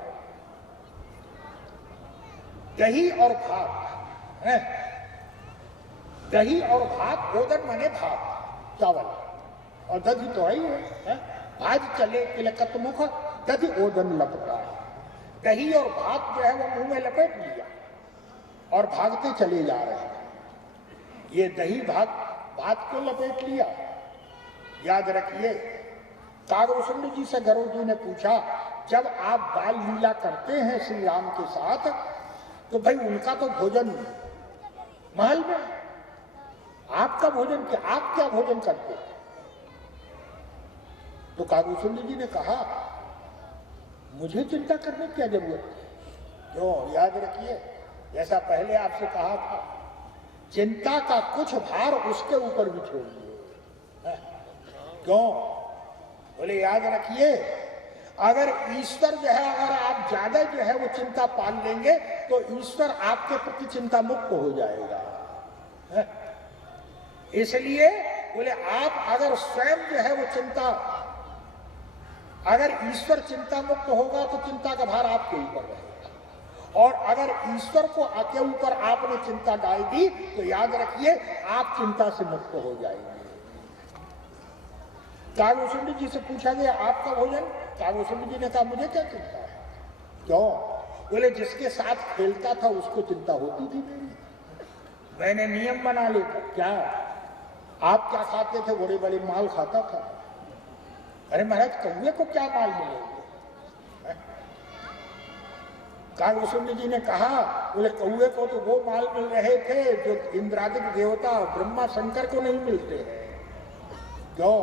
दही और भात है। दही और भात, ओदन माने भात चावल, और दधी तो है ही है। भाज चले किलकत मुख, दधी ओदन लपटा। दही और भात जो है वो मुंह में लपेट लिया और भागते चले जा रहे हैं। ये दही भात को लपेट लिया। याद रखिए, कागभूषण जी से गरुड़ जी ने पूछा, जब आप बाल लीला करते हैं श्री राम के साथ, तो भाई उनका तो भोजन महल में, आपका भोजन क्या, आप क्या भोजन करते? तो कागभूषण जी ने कहा, मुझे चिंता करने की क्या जरूरत है? क्यों? याद रखिए, जैसा पहले आपसे कहा था, चिंता का कुछ भार उसके ऊपर भी छोड़िए। क्यों? बोले याद रखिए, अगर ईश्वर जो है, अगर आप ज्यादा जो है वो चिंता पाल लेंगे तो ईश्वर आपके प्रति चिंता मुक्त हो जाएगा। है? इसलिए बोले आप अगर स्वयं जो है वो चिंता, अगर ईश्वर चिंता मुक्त होगा तो चिंता का भार आपके ऊपर रहेगा, और अगर ईश्वर को आपके ऊपर आपने चिंता डाल दी तो याद रखिए आप चिंता से मुक्त हो जाएंगे। कागभूषण जी से पूछा गया आपका भोजन, कागभूषण जी ने कहा मुझे क्या चिंता है। क्यों? बोले जिसके साथ खेलता था उसको चिंता होती थी मेरी, मैंने नियम बना लिया। क्या आप क्या खाते थे? बड़े बड़े माल खाता था। अरे महाराज कौवे को क्या माल मिलेंगे? कागभूषण जी ने कहा बोले कौवे को तो वो माल मिल रहे थे जो इंद्रादिक देवता ब्रह्मा शंकर को नहीं मिलते हैं। क्यों?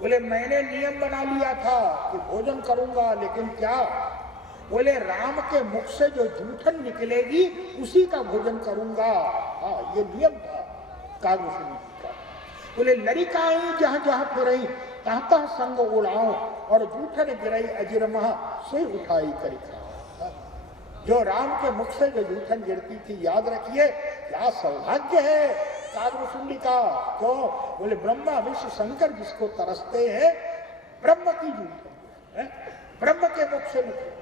बोले मैंने नियम बना लिया था कि भोजन करूंगा, लेकिन क्या? बोले राम के मुख से जो जूठन निकलेगी उसी का भोजन करूंगा। हाँ, ये नियम था कागभूषण जी का। बोले लड़िकाई जहां जहां फिरई तहां तहां संग उड़ाओ, और जूठन गिरई अजिरमा सोई उठाई करी खाओ। जो राम के मुख से जो जूठन गिरती थी, याद रखिए क्या सौभाग्य है कागभूषण का। क्यों? बोले ब्रह्मा विष्णु शंकर जिसको तरसते हैं, ब्रह्म की जूठन है, ब्रह्म के मुख से निकले।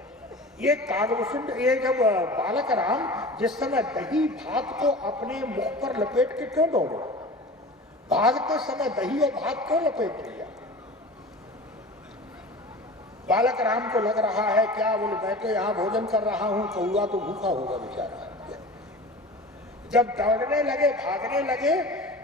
ये कागभूषण, ये जब बालक राम जिस समय दही भात को अपने मुख पर लपेट के क्यों दौड़े? भागते समय दही और भात क्यों लपेट लिया? बालक राम को लग रहा है क्या? बोले मैं तो यहाँ भोजन कर रहा हूं, कौआ तो भूखा होगा बेचारा। जब दौड़ने लगे, भागने लगे,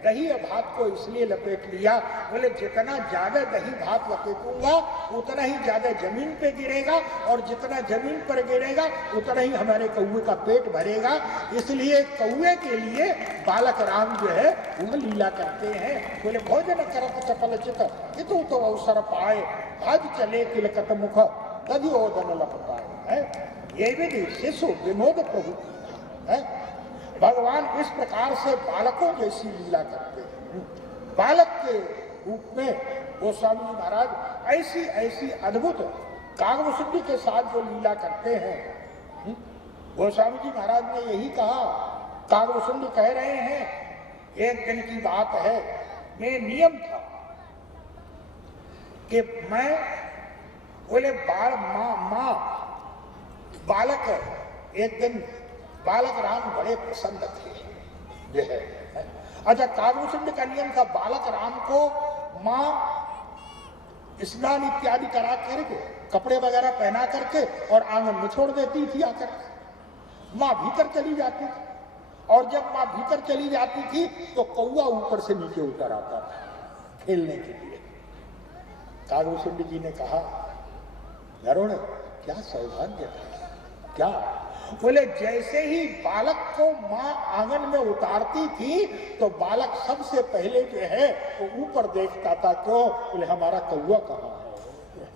दही और भात को इसलिए लपेट लिया, बोले जितना ज्यादा दही भात लपेटूंगा उतना ही ज्यादा जमीन पे गिरेगा, और जितना जमीन पर गिरेगा उतना ही हमारे कौवे का पेट भरेगा। इसलिए कौवे के लिए बालक राम जो है वो लीला करते हैं। बोले भोजन करत चपल चित कितु तो अवसर पाए, आज चले तिलकत मुख तभी ओदन लप पाए। ये विधि शिशु विनोद प्रभु है। भगवान इस प्रकार से बालकों जैसी लीला करते हैं। बालक के रूप में गोस्वामी जी महाराज ऐसी ऐसी अद्भुत कागभूषण जी के साथ जो लीला करते हैं। गोस्वामी जी महाराज ने यही कहा, कागभूषण जी कह रहे हैं एक दिन की बात है, मैं नियम था कि मैं बोले माँ बालक, एक दिन बालक राम बड़े प्रसन्न थे जो है। अच्छा, कागभूषण का नियम था बालक राम को माँ स्नान इत्यादि करा करके, कपड़े वगैरह पहना करके और आंगन में छोड़ देती थी आकर। माँ भीतर चली जाती थी, और जब माँ भीतर चली जाती थी तो कौआ ऊपर से नीचे उतर आता था खेलने के लिए। कागभूषण जी ने कहा गरुड़ क्या सौभाग्य था। क्या? बोले जैसे ही बालक को माँ आंगन में उतारती थी तो बालक सबसे पहले जो है वो ऊपर देखता था। क्यों? बोले हमारा कौआ कहाँ है।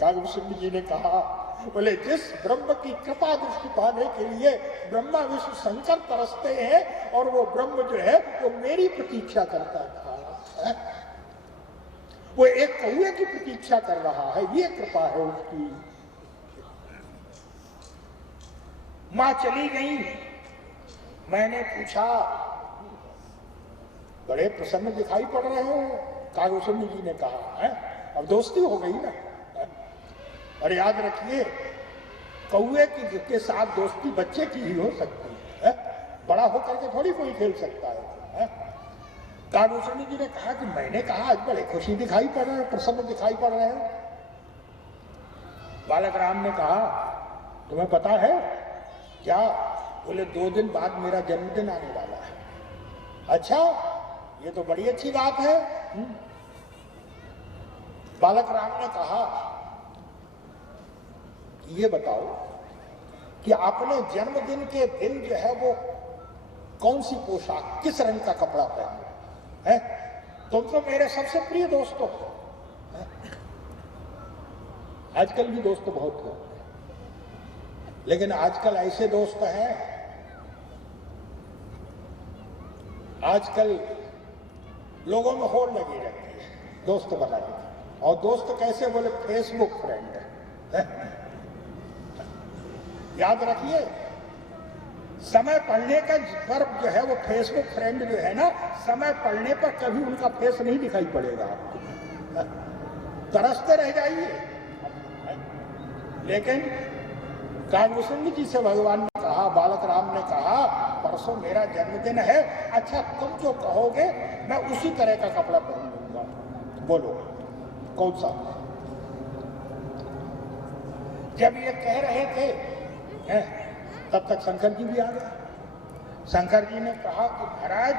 कागभूषण जी ने कहा बोले जिस ब्रह्म की कृपा दृष्टि पाने के लिए ब्रह्मा विष्णु शंकर तरसते हैं, और वो ब्रह्म जो है वो मेरी प्रतीक्षा करता था, वो एक कौए की प्रतीक्षा कर रहा है, ये कृपा है उसकी। मां चली गई, मैंने पूछा बड़े प्रसन्न दिखाई पड़ रहे हो। कागभूषण जी ने कहा है अब दोस्ती हो गई ना। और याद रखिए कौए की के साथ दोस्ती बच्चे की ही हो सकती है, बड़ा होकर के थोड़ी कोई खेल सकता है। कागभूषण जी ने कहा कि मैंने कहा आज बड़े खुशी दिखाई पड़ रहे हैं, प्रसन्न दिखाई पड़ रहे हैं। बालक राम ने कहा तुम्हें पता है क्या? बोले 2 दिन बाद मेरा जन्मदिन आने वाला है। अच्छा, ये तो बड़ी अच्छी बात है। बालक राम ने कहा ये बताओ कि आपने जन्मदिन के दिन जो है वो कौन सी पोशाक, किस रंग का कपड़ा पहना है? तुम तो मेरे सबसे प्रिय दोस्त हो। आजकल भी दोस्त बहुत हो, लेकिन आजकल ऐसे दोस्त हैं, आजकल लोगों में होड़ लगी रहती है दोस्त बनाने की। और दोस्त कैसे? बोले फेसबुक फ्रेंड है। याद रखिए, समय पढ़ने का पर जो है वो फेसबुक फ्रेंड जो है ना, समय पढ़ने पर कभी उनका फेस नहीं दिखाई पड़ेगा आपको, तरसते रह जाइए। लेकिन कागभूषण जी से भगवान ने कहा, बालक राम ने कहा, परसों मेरा जन्मदिन है, अच्छा तुम जो कहोगे मैं उसी तरह का कपड़ा पहन लूंगा। बोलो कौन सा? जब ये कह रहे थे तब तक शंकर जी भी आ गए। शंकर जी ने कहा कि महाराज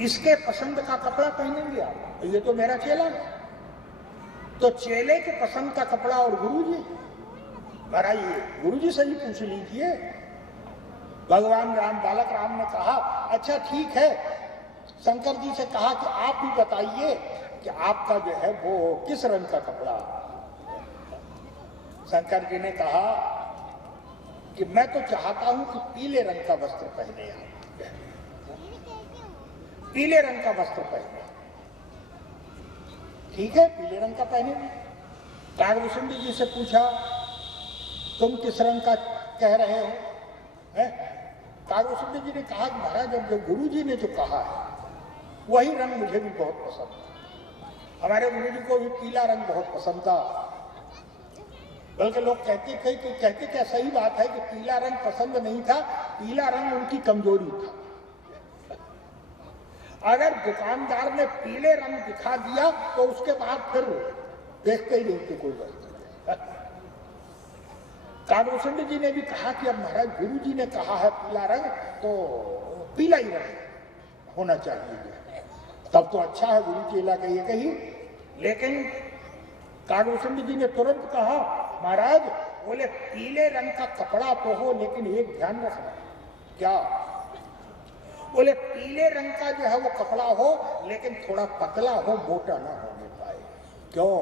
इसके पसंद का कपड़ा पहनेंगे आप? ये तो मेरा चेला है। तो चेले के पसंद का कपड़ा और गुरुजी? महाराज गुरुजी से ही पूछ लीजिए। भगवान राम, बालक राम ने कहा अच्छा ठीक है। शंकर जी से कहा कि आप भी बताइए कि आपका जो है वो किस रंग का कपड़ा? शंकर जी ने कहा कि मैं तो चाहता हूं कि पीले रंग का वस्त्र पहने आप, पीले रंग का वस्त्र पहने। ठीक है, पीले रंग का पहनेंगे। कागभूषण जी से पूछा तुम किस रंग का कह रहे हो? कागभूषण जी ने कहा कि महाराज अब जो गुरु जी ने जो कहा है वही रंग मुझे भी बहुत पसंद है। हमारे गुरु जी को भी पीला रंग बहुत पसंद था। बल्कि लोग कहते थे कि कहते क्या सही बात है कि पीला रंग पसंद नहीं था, पीला रंग उनकी कमजोरी था। अगर दुकानदार ने पीले रंग दिखा दिया तो उसके बाद फिर देखते ही नहीं थे कोई वस्तु। कागभूषण जी ने भी कहा कि अब महाराज गुरु जी ने कहा है पीला रंग, तो पीला ही रंग होना चाहिए। तब तो अच्छा है, गुरु चेला कहिए कही। लेकिन कागभूषण जी ने तुरंत कहा महाराज बोले पीले रंग का कपड़ा तो हो, लेकिन एक ध्यान रखना। क्या? बोले पीले रंग का जो है वो कपड़ा हो, लेकिन थोड़ा पतला हो, मोटा ना होने पाए। क्यों?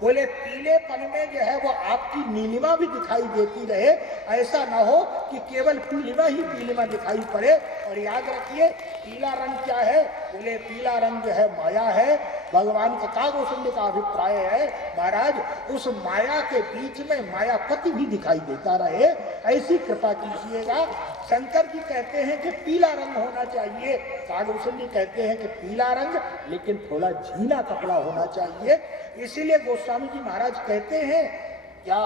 बोले पीलेपन में जो है वो आपकी नीलिमा भी दिखाई देती रहे, ऐसा ना हो कि केवल पीलिमा ही पीलिमा दिखाई पड़े। और याद रखिए पीला रंग क्या है? बोले पीला रंग जो है माया है। भगवान का कागभूषण का अभिप्राय है महाराज उस माया के बीच में मायापति भी दिखाई देता रहे, ऐसी कृपा कीजिएगा। शंकर जी कहते हैं कि पीला रंग होना चाहिए, कागभूषण जी कहते हैं कि पीला रंग लेकिन थोड़ा झीना कपड़ा होना चाहिए। इसीलिए गोस्वामी जी महाराज कहते हैं क्या?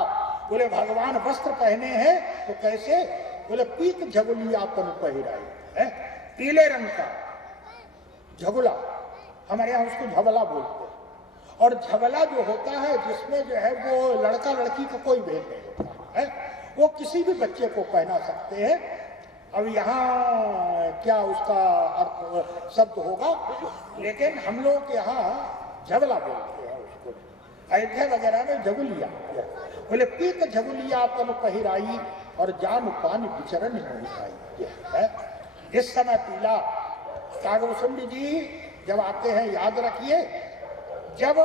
बोले भगवान वस्त्र पहने हैं तो कैसे? बोले पीत झगुलिया तन पहिराई है, पीले रंग का झगुला, हमारे यहाँ उसको झबला बोलते हैं। और झबला जो होता है जिसमें जो है वो लड़का लड़की का कोई भेद नहीं होता है, वो किसी भी बच्चे को पहना सकते हैं। अब यहाँ क्या उसका अर्थ शब्द होगा, लेकिन हम लोग के यहाँ झबला बोलते हैं उसको। अयोध्या वगैरह में झगुलिया। बोले पीत झगुलिया तन पहिराई और जान पानी विचरण नहीं पाई। इस समय पीला कागभूषण जी जब आते हैं, याद रखिए जब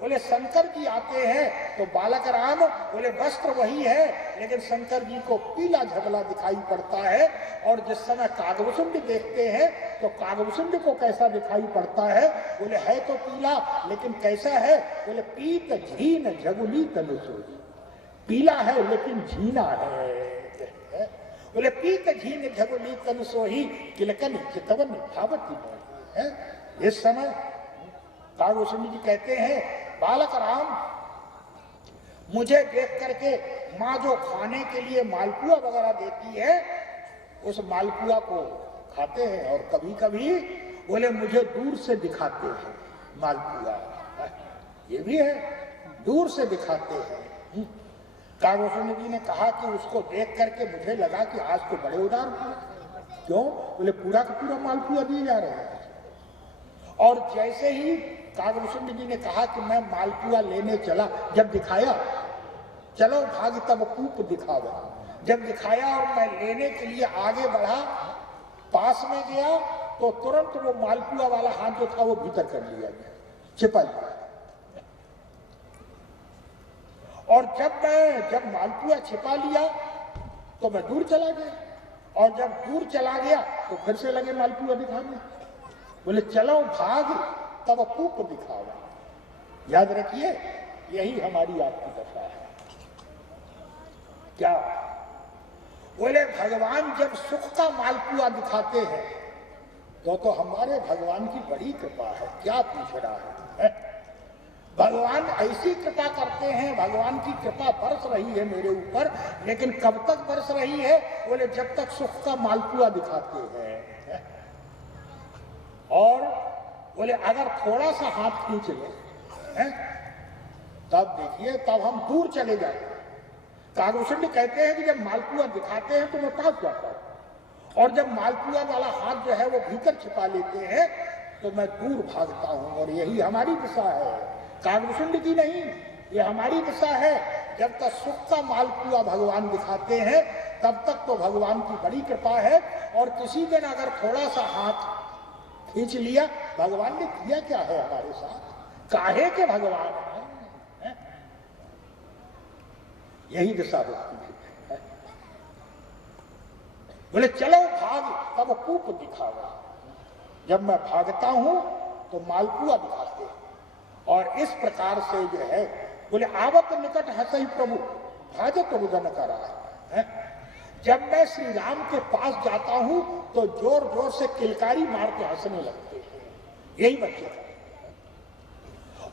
बोले शंकर जी आते हैं तो बालक राम बोले वस्त्र वही है, लेकिन शंकर जी को पीला झबला दिखाई पड़ता है। और जिस समय कागभूषण देखते हैं तो कागभूषण को कैसा दिखाई पड़ता है? बोले है तो पीला, लेकिन कैसा है? बोले पीत झीन झगुली तनुसोई, पीला है लेकिन झीना है। बोले पीत झीन झगुली तनुसोई किलकन चितवन धावती है। इस समय कागभूषण जी कहते हैं बालक राम मुझे देख करके माँ जो खाने के लिए मालपुआ वगैरह देती है उस मालपुआ को खाते हैं, और कभी कभी बोले मुझे दूर से दिखाते हैं मालपुआ, ये भी है दूर से दिखाते हैं। कागभूषण जी ने कहा कि उसको देख करके मुझे लगा कि आज तो बड़े उदार हुए। क्यों? बोले पूरा का पूरा मालपुआ दिए जा रहे हैं। और जैसे ही कागभूषण जी ने कहा कि मैं मालपुआ लेने चला, जब दिखाया चलो भाग तब कूप दिखावा, जब दिखाया और मैं लेने के लिए आगे बढ़ा, पास में गया तो तुरंत वो मालपुआ वाला हाथ जो था वो भीतर कर लिया गया, छिपा लिया। और जब मालपुआ छिपा लिया तो मैं दूर चला गया, और जब दूर चला गया तो फिर से लगे मालपुआ दिखाने। बोले चलो भाग तब कूप दिखावा, याद रखिए, यही हमारी आपकी दशा है। क्या बोले, भगवान जब सुख का मालपुआ दिखाते हैं तो हमारे भगवान की बड़ी कृपा है। क्या पूछ रहा है? भगवान ऐसी कृपा करते हैं, भगवान की कृपा बरस रही है मेरे ऊपर, लेकिन कब तक बरस रही है? बोले, जब तक सुख का मालपुआ दिखाते हैं। और बोले, अगर थोड़ा सा हाथ खींच ले तब देखिए, तब हम दूर चले जाते हैं। कागभूषण कहते हैं कि जब मालपुआ दिखाते हैं तो मैं पास जाता हूं, और जब मालपुआ वाला हाथ जो है वो भीतर छिपा लेते हैं तो मैं दूर भागता हूं। और यही हमारी दिशा है, कागभूषण की नहीं, ये हमारी दिशा है। जब तक सुख का मालपुआ भगवान दिखाते हैं तब तक तो भगवान की बड़ी कृपा है। और किसी दिन अगर थोड़ा सा हाथ खींच लिया, भगवान ने किया क्या है हमारे साथ? काहे के भगवान है? यही दिशा होती है। बोले, चलो भाग, तब कूप दिखावा। जब मैं भागता हूं तो मालपुआ दिखाते हैं। और इस प्रकार से जो है, बोले, आवत निकट हंसई प्रभु भाजत रुदन करा है। जब मैं श्री राम के पास जाता हूं तो जोर जोर से किलकारी मार के हंसने लगते हैं। यही बच्चे हैं।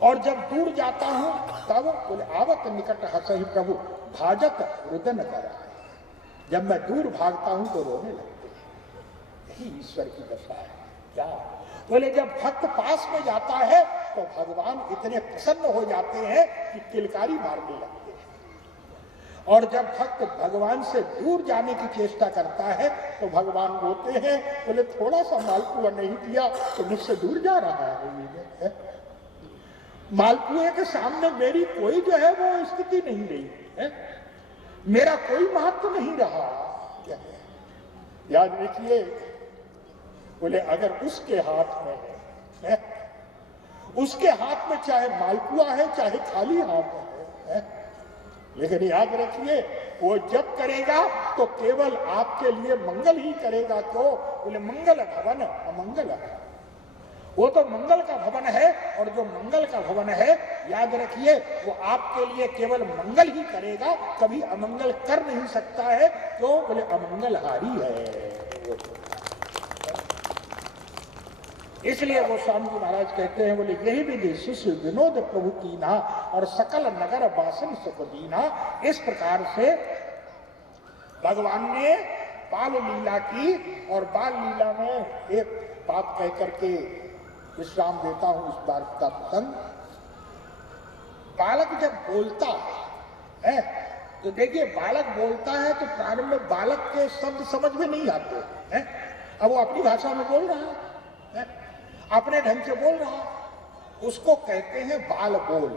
और जब दूर जाता हूं तब बोले, आवत निकट हंसई प्रभु भाजत रुदन करा है। जब मैं दूर भागता हूं तो रोने लगते हैं। यही ईश्वर की दशा है। क्या बोले, जब भक्त पास में जाता है तो भगवान इतने प्रसन्न हो जाते हैं कि किलकारी मारने लगते हैं। और जब भक्त भगवान से दूर जाने की चेष्टा करता है तो भगवान रोते हैं। बोले, थोड़ा सा मालपुआ नहीं दिया तो मुझसे दूर जा रहा है। मालपुए के सामने मेरी कोई जो है वो स्थिति नहीं रही है, मेरा कोई महत्व नहीं रहा। याद रखिए, बोले, अगर उसके हाथ में है, उसके हाथ में चाहे मालपुआ है चाहे खाली हाथ है, लेकिन याद रखिए, वो जब करेगा तो केवल आपके लिए मंगल ही करेगा। तो बोले, मंगल भवन अमंगल है। वो तो मंगल का भवन है, और जो मंगल का भवन है, याद रखिए, वो आपके लिए केवल मंगल ही करेगा, कभी अमंगल कर नहीं सकता है। तो बोले, अमंगलहारी है। इसलिए गोस्वामी जी महाराज कहते हैं, बोले, यही विधि शिष्य विनोद प्रभु कीना और सकल नगर बासन सुख दीना। इस प्रकार से भगवान ने बाल लीला की। और बाल लीला में एक बात कह करके विश्राम देता हूं इस बार का प्रसंग। बालक जब बोलता है तो देखिए, बालक बोलता है तो प्रारंभ में बालक के शब्द समझ में नहीं आते हैं। अब वो अपनी भाषा में बोल रहा है, अपने ढंग से बोल रहा है, उसको कहते हैं बाल बोल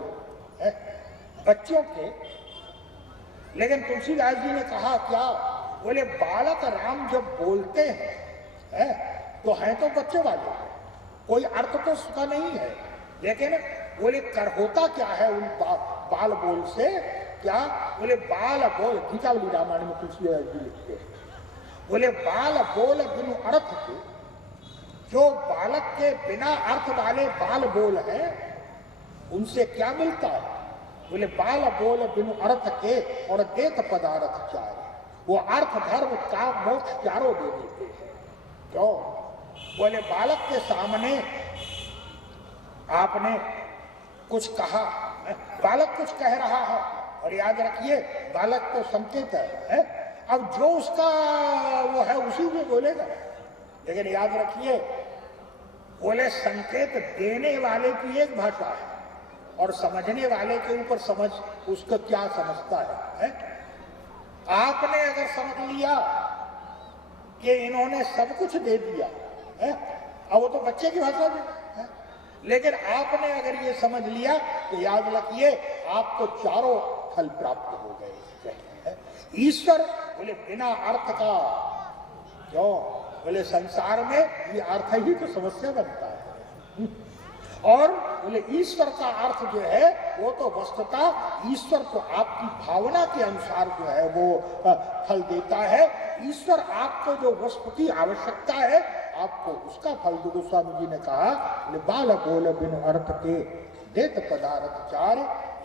है, बच्चों के। लेकिन तुलसीदास जी ने कहा क्या? बोले, बालक राम जब बोलते हैं तो हैं तो बच्चे वाले, कोई अर्थ तो उसका नहीं है, लेकिन बोले कर होता क्या है उन बाल बोल से? क्या बोले, बाल बोल, गीतावली रामायण में तुलसीदास जी लिखते हैं, बोले, बाल बोल बिनु अर्थ के, जो बालक के बिना अर्थ वाले बाल बोल हैं उनसे क्या मिलता है? बोले, बाल बोल बिनु अर्थ के और देत पदार्थ चाहे, वो अर्थ धर्म काम मोक्ष चारों दे देते हैं। क्यों? बोले, बालक के सामने आपने कुछ कहा, बालक कुछ कह रहा है, और याद रखिए, बालक तो संकेत है। अब जो उसका वो है उसी में बोलेगा। लेकिन याद रखिए, बोले, संकेत देने वाले की एक भाषा है और समझने वाले के ऊपर समझ उसको क्या समझता है? आपने अगर समझ लिया कि इन्होंने सब कुछ दे दिया है, अब वो तो बच्चे की भाषा में है, लेकिन आपने अगर ये समझ लिया तो याद रखिए, आपको चारों फल प्राप्त हो गए। ईश्वर बोले, बिना अर्थ का, क्यों? बोले, संसार में ये अर्थ ही तो समस्या बनता है। और बोले, ईश्वर का अर्थ जो है वो तो वस्तुतः ईश्वर को आपकी भावना के अनुसार जो है वो फल देता है। ईश्वर आपको जो वस्तु की आवश्यकता है आपको उसका फल दो। गोस्वामी जी ने कहा, बाल बोल बिन अर्थ के देत पदार्थ चार,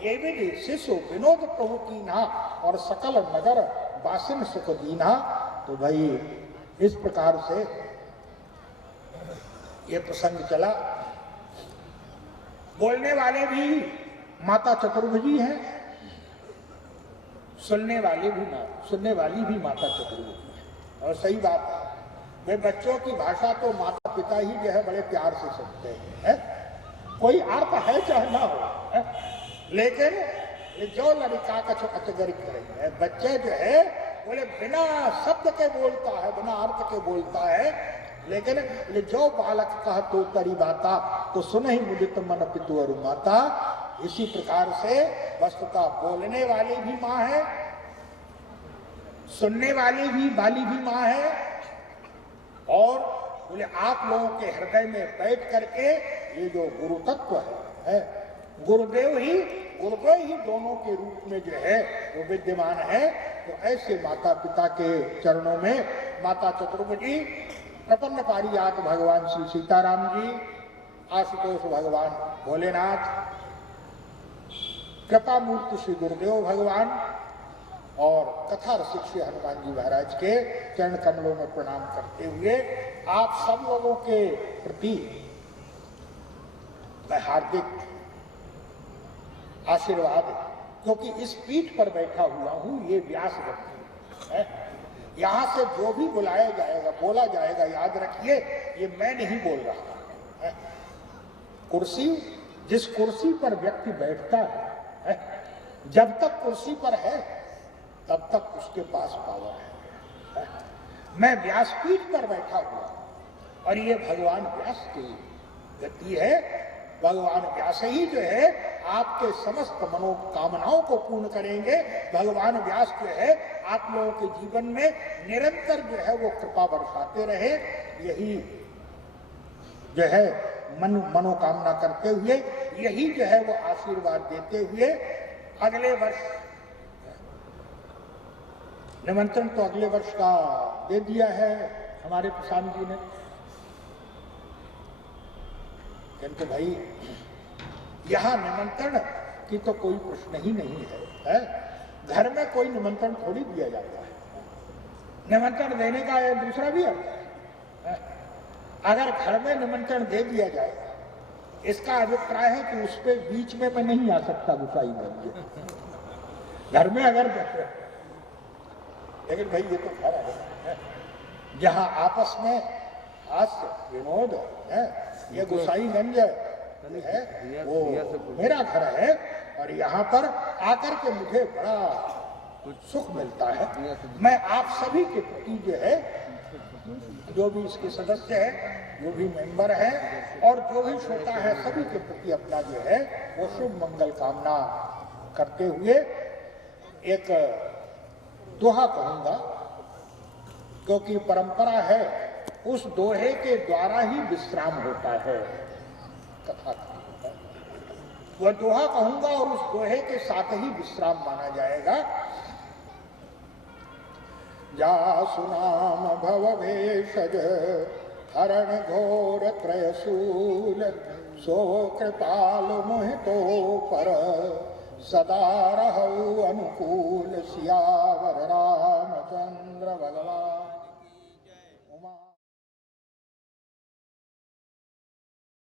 ये भी शिशु विनोद प्रभु की ना, और सकल नगर बासिन सुख दीना। तो भाई इस प्रकार से ये प्रसंग चला। बोलने वाले भी माता चतुर्भुजी हैं, सुनने वाली भी माता चतुर्भुजी है। और सही बात है, वे बच्चों की भाषा तो माता पिता ही जो है बड़े प्यार से सुनते हैं, कोई अर्थ है चाहे ना हो है? लेकिन जो लड़का का अचगरी करेंगे, बच्चे जो है बोले बिना शब्द के बोलता है, बिना अर्थ के बोलता है, लेकिन जो बालक कह तो तरी बाता, तो सुन ही मुदित मन पितु और माता। इसी प्रकार से वस्तुतः बोलने वाली भी माँ है, सुनने वाली भी माँ है, और बोले आप लोगों के हृदय में बैठ करके ये जो गुरु तत्व है गुरुदेव ही दोनों के रूप में जो है वो विद्यमान है। तो ऐसे माता पिता के चरणों में माता चतुर्भुजी, प्रपन्न पारिजात भगवान श्री सीताराम जी, आशुतोष भगवान भोलेनाथ, कृपा मूर्ति श्री गुरुदेव भगवान, और कथा रसिक श्री हनुमान जी महाराज के चरण कमलों में प्रणाम करते हुए आप सब लोगों के प्रति मैं हार्दिक आशीर्वाद, क्योंकि इस पीठ पर बैठा हुआ हूं, ये व्यास व्यक्ति है। यहां से जो भी बोला जाएगा, याद रखिए ये मैं नहीं बोल रहा है। कुर्सी, जिस कुर्सी पर व्यक्ति बैठता है, जब तक कुर्सी पर है तब तक उसके पास पावर है। मैं व्यासपीठ पर बैठा हुआ, और ये भगवान व्यास की गति है। भगवान व्यास ही जो है आपके समस्त मनोकामनाओं को पूर्ण करेंगे। भगवान व्यास जो है आप लोगों के जीवन में निरंतर जो है वो कृपा बरसाते रहे, यही जो है मनोकामना करते हुए, यही जो है वो आशीर्वाद देते हुए अगले वर्ष निमंत्रण तो अगले वर्ष का दे दिया है हमारे प्रशांत जी ने, किंतु भाई यहाँ निमंत्रण की तो कोई प्रश्न ही नहीं है। घर में कोई निमंत्रण थोड़ी दिया जाता है, निमंत्रण देने का यह दूसरा भी अर्थ है। अगर घर में निमंत्रण दे दिया जाए, इसका अभिप्राय है कि उस पे बीच में मैं नहीं आ सकता गुसाई में, घर में अगर, लेकिन भाई ये तो घर है जहाँ आपस में हास्य विनोद है, ये गोसाईगंज है वो मेरा घर है, और यहाँ पर आकर के मुझे बड़ा सुख मिलता है। मैं आप सभी के प्रति जो है, जो भी इसके सदस्य है, जो भी मेंबर है, और जो भी श्रोता है, सभी के प्रति अपना जो है वो शुभ मंगल कामना करते हुए एक दोहा कहूंगा, क्योंकि परंपरा है उस दोहे के द्वारा ही विश्राम होता है कथा का। वह दोहा कहूंगा और उस दोहे के साथ ही विश्राम माना जाएगा। जा सुनाम भव भेषज हरण घोर त्रयशूल, सो कृपाल मोहितो पर सदा रहु अनुकूल, सियावर रामचंद्र